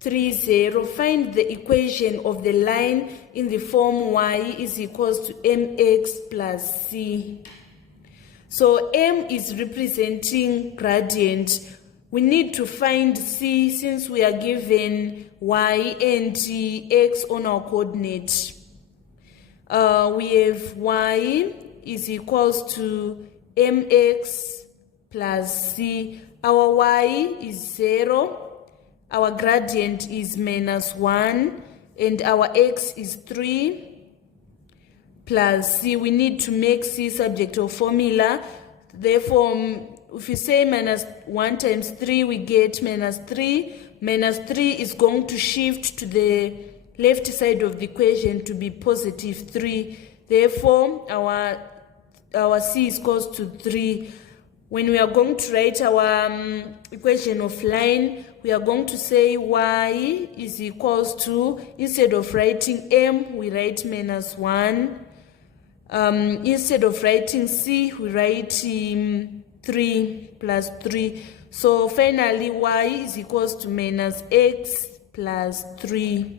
3, 0. Find the equation of the line in the form y is equals to mx plus c. So m is representing gradient. We need to find c since we are given y and x on our coordinate. We have y is equals to mx plus c. Our y is 0. Our gradient is -1, and our x is 3 plus c. We need to make c subject of formula. Therefore, if you say -1 times 3, we get -3. -3 is going to shift to the left side of the equation to be +3. Therefore, our c is equals to 3. When we are going to write our equation of line, we are going to say y is equals to, instead of writing m, we write minus 1. Instead of writing c, we write 3 plus 3. So finally, y is equals to minus x plus 3.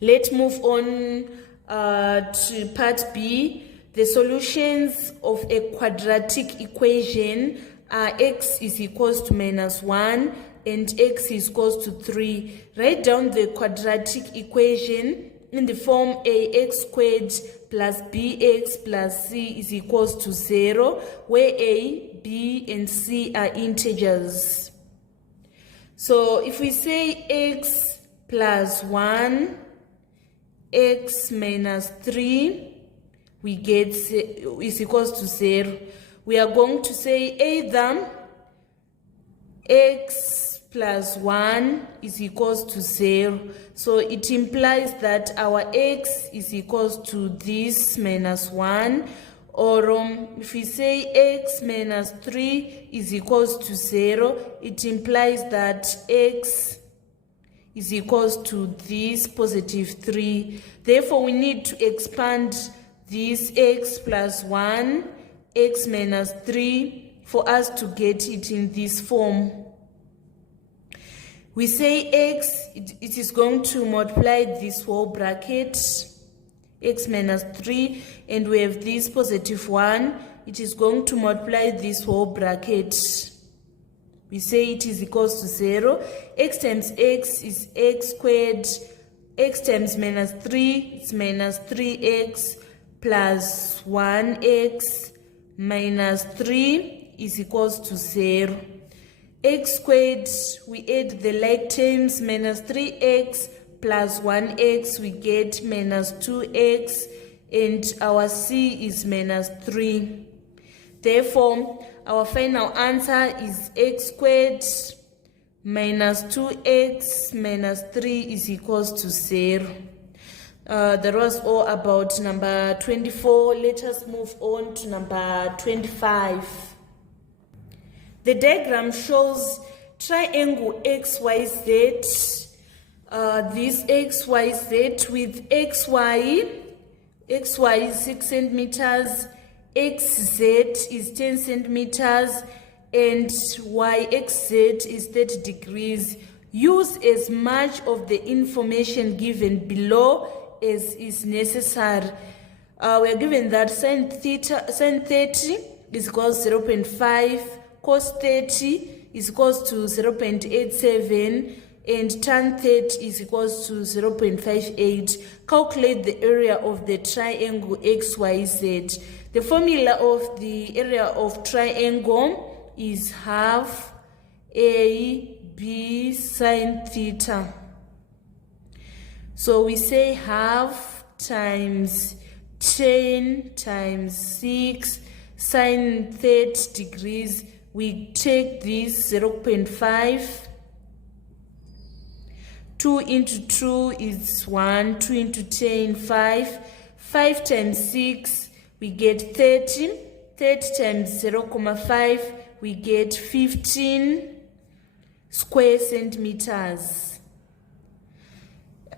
Let's move on to part B. The solutions of a quadratic equation are x is equals to minus 1 and x is equals to 3. Write down the quadratic equation in the form ax squared plus bx plus c is equals to 0, where a, b, and c are integers. So if we say x plus 1, x minus 3, we get is equals to 0. We are going to say either x plus 1 is equals to 0. So it implies that our x is equals to this minus 1. Or if we say x minus 3 is equals to 0, it implies that x is equals to this positive 3. Therefore, we need to expand this x plus 1, x minus 3, for us to get it in this form. We say x, it is going to multiply this whole bracket, x minus 3, and we have this positive 1, it is going to multiply this whole bracket. We say it is equals to 0. X times x is x squared. X times minus 3 is minus 3x plus 1x minus 3 is equals to 0. X squared, we add the like terms, minus 3x plus 1x, we get minus 2x, and our c is minus 3. Therefore, our final answer is x squared minus 2x minus 3 is equals to 0. That was all about number 24. Let us move on to number 25. The diagram shows triangle XYZ, this XYZ with XY is 6 centimeters, XZ is 10 centimeters, and YXZ is 30 degrees. Use as much of the information given below as is necessary. We are given that sin 30 is equals to 0.5, cos 30 is equals to 0.87, and tan 30 is equals to 0.58. Calculate the area of the triangle XYZ. The formula of the area of triangle is half AB sine theta. So we say half times 10 times 6 sine 30 degrees. We take this 0.5. 2 into 2 is 1. 2 into 10, 5. 5 times 6, we get 30. 30 times 0.5, we get 15 square centimeters.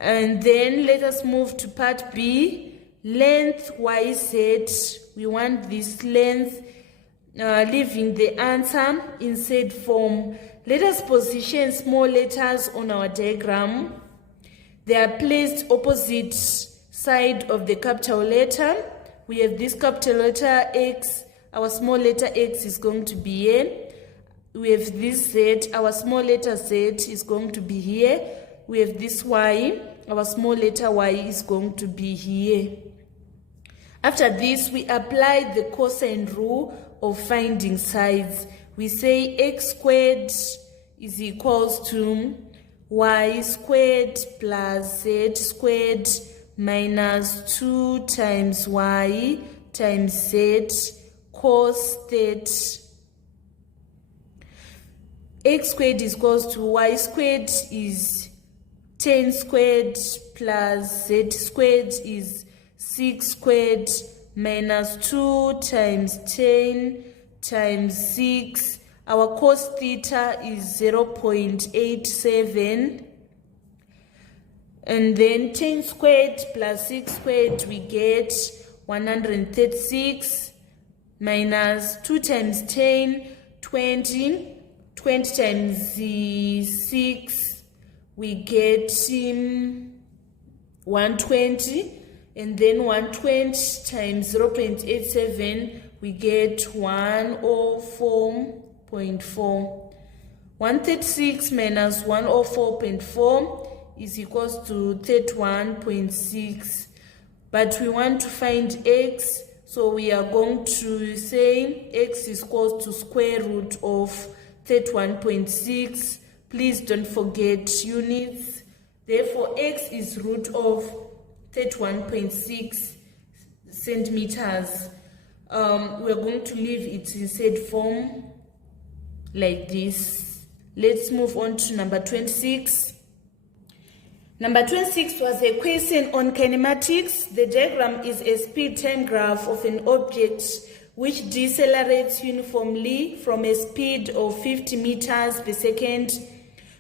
And then let us move to part B. Length YZ. We want this length, leaving the answer in said form. Let us position small letters on our diagram. They are placed opposite side of the capital letter. We have this capital letter X. Our small letter x is going to be here. We have this z. Our small letter z is going to be here. We have this y. Our small letter y is going to be here. After this, we apply the cosine rule of finding sides. We say x squared is equals to y squared plus z squared minus 2 times y times z cos 30. X squared is equals to y squared is 10 squared plus z squared is 6 squared minus 2 times 10 times 6. Our cos theta is 0.87. And then 10 squared plus 6 squared, we get 136 minus 2 times 10, 20. 20 times 6, we get 120. And then 120 times 0.87, we get 104.4. 136 minus 104.4 is equals to 31.6. But we want to find x, so we are going to say x is equal to square root of 31.6. Please don't forget units. Therefore, x is root of 31.6 centimeters. We're going to leave it in said form like this. Let's move on to number 26. Number 26 was a question on kinematics. The diagram is a speed-time graph of an object which decelerates uniformly from a speed of 50 meters per second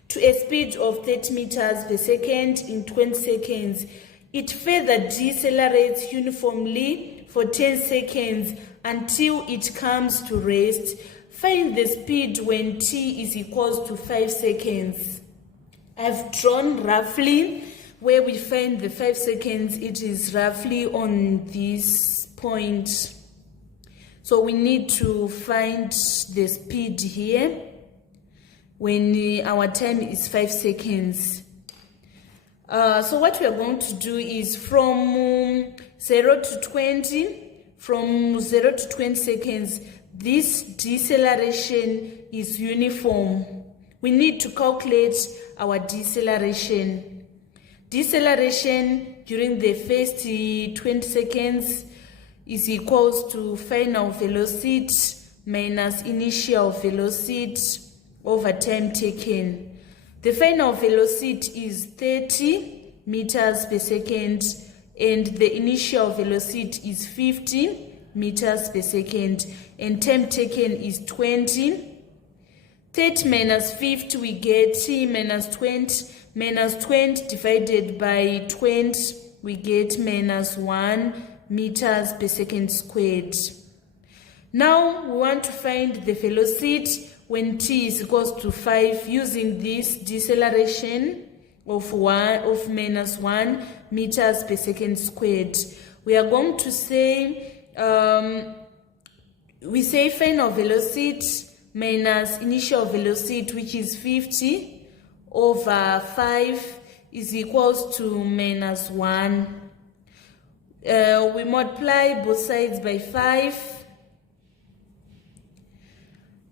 to a speed of 30 meters per second in 20 seconds. It further decelerates uniformly for 10 seconds until it comes to rest. Find the speed when t is equal to 5 seconds. I've drawn roughly where we find the 5 seconds. It is roughly on this point. So we need to find the speed here when our time is 5 seconds. So what we are going to do is from 0 to 20, from 0 to 20 seconds, this deceleration is uniform. We need to calculate our deceleration. Deceleration during the first 20 seconds is equals to final velocity minus initial velocity over time taken. The final velocity is 30 meters per second and the initial velocity is 50 meters per second and time taken is 20. 30 minus 50, we get t minus 20. Minus 20 divided by 20, we get minus 1 meters per second squared. Now we want to find the velocity when t is equals to 5 using this deceleration of minus 1 meters per second squared. We are going to say, we say final velocity minus initial velocity, which is 50 over 5 is equals to minus 1. We multiply both sides by 5.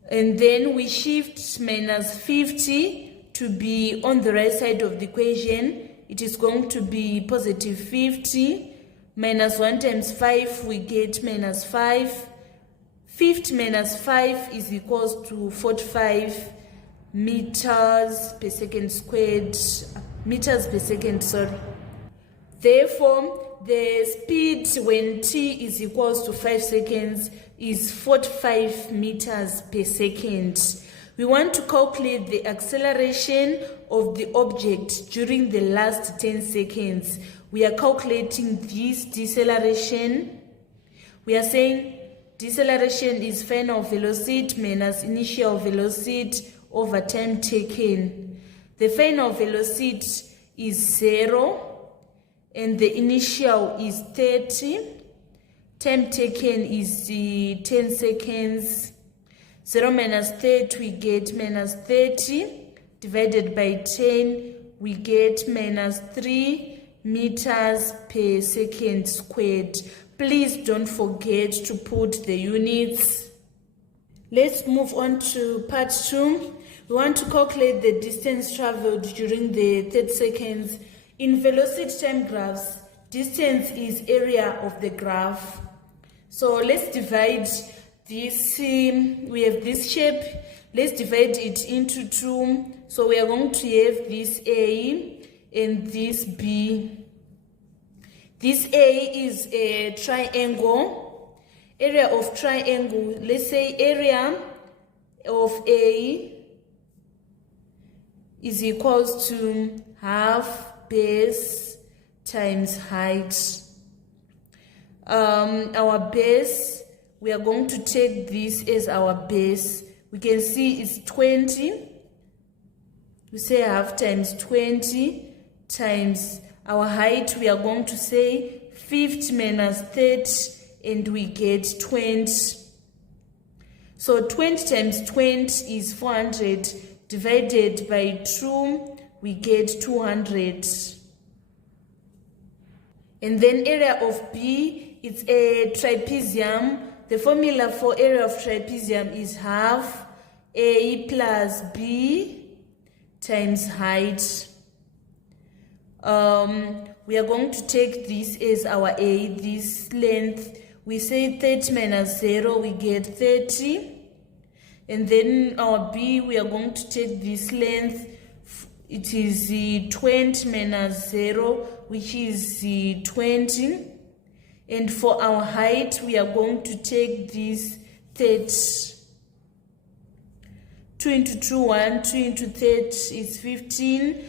And then we shift minus 50 to be on the right side of the equation. It is going to be positive 50. Minus 1 times 5, we get minus 5. 50 minus 5 is equals to 45 meters per second squared. Therefore, the speed when t is equals to 5 seconds is 45 meters per second. We want to calculate the acceleration of the object during the last 10 seconds. We are calculating this deceleration. We are saying deceleration is final velocity minus initial velocity over time taken. The final velocity is 0 and the initial is 30. Time taken is 10 seconds. 0 minus 30, we get minus 30. Divided by 10, we get minus 3 meters per second squared. Please don't forget to put the units. Let's move on to part 2. We want to calculate the distance traveled during the 30 seconds. In velocity time graphs, distance is area of the graph. So let's divide this, we have this shape, let's divide it into 2. So we are going to have this A and this B. This A is a triangle, area of triangle. Let's say area of A is equals to half base times height. Our base, we are going to take this as our base. We can see it's 20. We say half times 20 times our height. We are going to say 50 minus 30, and we get 20. So 20 times 20 is 400 divided by 2, we get 200. And then area of B, it's a trapezium. The formula for area of trapezium is half A plus B times height. We are going to take this as our A, this length. We say 30 minus 0, we get 30. And then our B, we are going to take this length. It is 20 minus 0, which is 20. And for our height, we are going to take this 30. 2 into 2, 1, 2 into 30 is 15.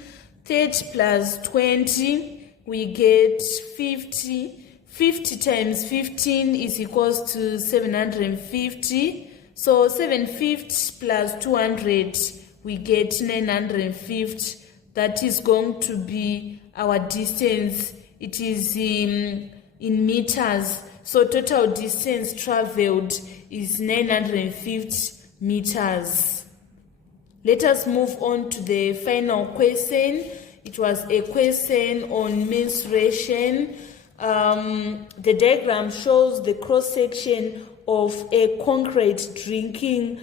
30 plus 20, we get 50. 50 times 15 is equals to 750. So 750 plus 200, we get 950. That is going to be our distance. It is in meters. So total distance traveled is 950 meters. Let us move on to the final question. It was a question on mensuration. The diagram shows the cross-section of a concrete drinking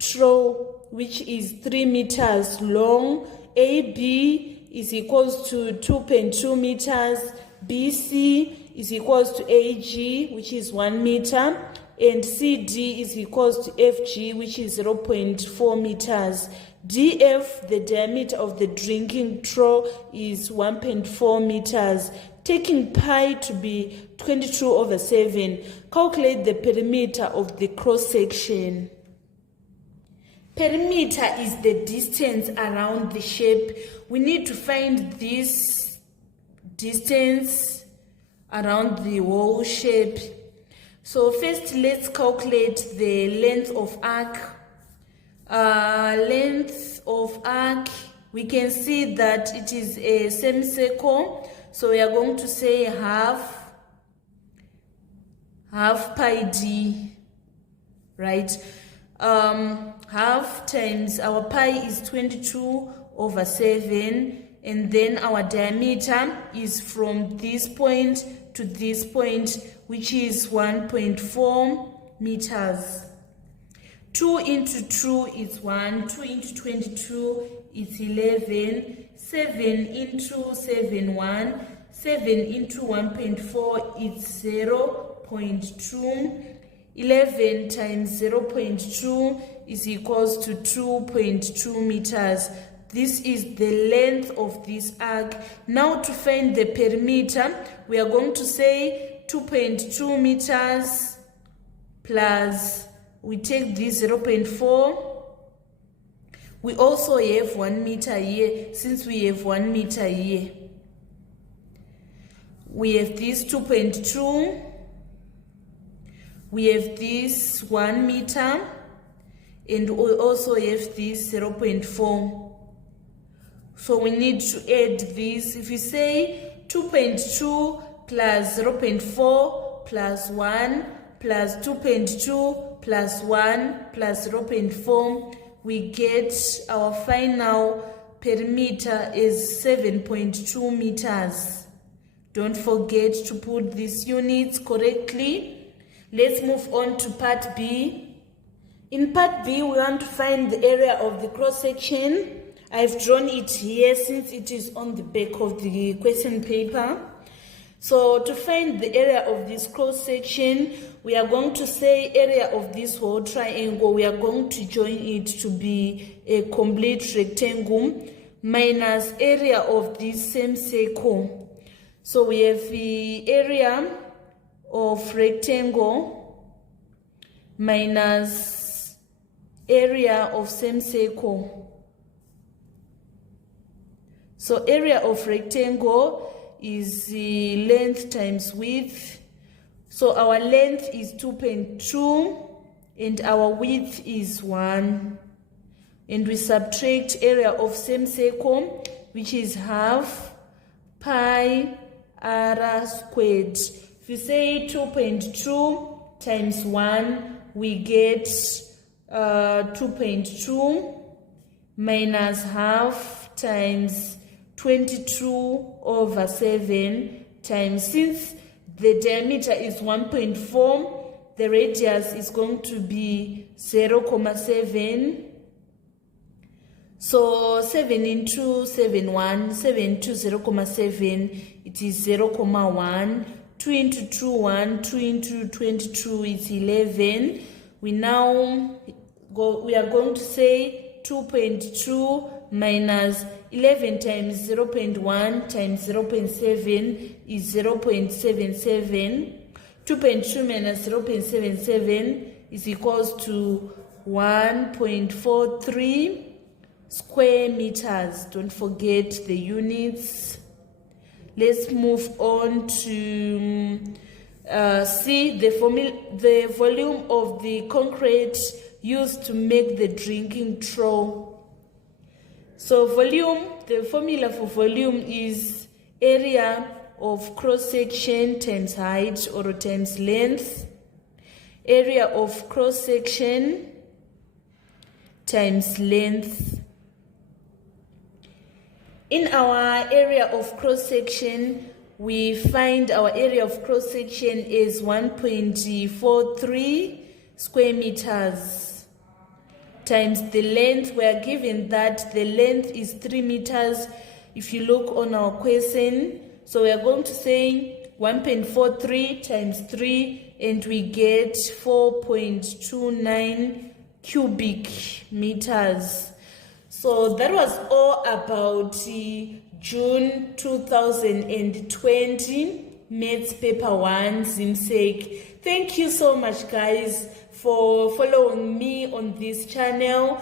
trough, which is 3 meters long. AB is equals to 2.2 meters. BC is equals to AG, which is 1 meter. And CD is equals to FG, which is 0.4 meters. DF, the diameter of the drinking trough, is 1.4 meters. Taking pi to be 22/7, calculate the perimeter of the cross-section. Perimeter is the distance around the shape. We need to find this distance around the whole shape. So first, let's calculate the length of arc. Length of arc, we can see that it is a semicircle. So we are going to say half pi d, right? Half times our pi is 22/7, and then our diameter is from this point to this point, which is 1.4 meters. 2 into 2 is 1, 2 into 22 is 11, 7 into 7, 1, 7 into 1.4 is 0.2, 11 times 0.2 is equals to 2.2 meters. This is the length of this arc. Now to find the perimeter, we are going to say 2.2 meters plus, we take this 0.4. We also have 1 meter here. Since we have 1 meter here, we have this 2.2. We have this 1 meter. And we also have this 0.4. So we need to add this. If you say 2.2 plus 0.4 plus 1 plus 2.2 plus 1 plus 0.4, we get our final perimeter is 7.2 meters. Don't forget to put these units correctly. Let's move on to part B. In part B, we want to find the area of the cross-section. I've drawn it here since it is on the back of the question paper. So to find the area of this cross-section, we are going to say area of this whole triangle. We are going to join it to be a complete rectangle minus area of this same circle. So we have the area of rectangle minus area of same circle. So area of rectangle is the length times width. So our length is 2.2 and our width is 1. And we subtract area of same circle, which is half pi r squared. If you say 2.2 times 1, we get 2.2 minus half times 22/7 times, since the diameter is 1.4, the radius is going to be 0.7. So 7 into 7, 7 into 0.7, it is 0.1. 2 into 2, 1. 2 into 22 is 11. We are going to say 2.2 minus 11 times 0.1 times 0.7 is 0.77. 2.2 minus 0.77 is equals to 1.43 square meters. Don't forget the units. Let's move on to see the volume of the concrete used to make the drinking trough. So volume, the formula for volume is area of cross-section times height or times length. Area of cross-section times length. In our area of cross-section, we find our area of cross-section is 1.43 square meters. Times the length. We are given that the length is 3 meters if you look on our question. So we are going to say 1.43 times 3 and we get 4.29 cubic meters. So that was all about June 2020 Maths Paper 1 ZIMSEC. Thank you so much, guys, for following me on this channel.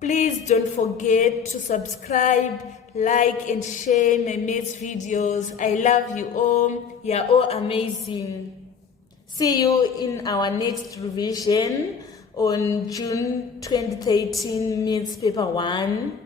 Please don't forget to subscribe, like and share my maths videos. I love you all. You are all amazing. See you in our next revision on June 2013 Maths Paper 1.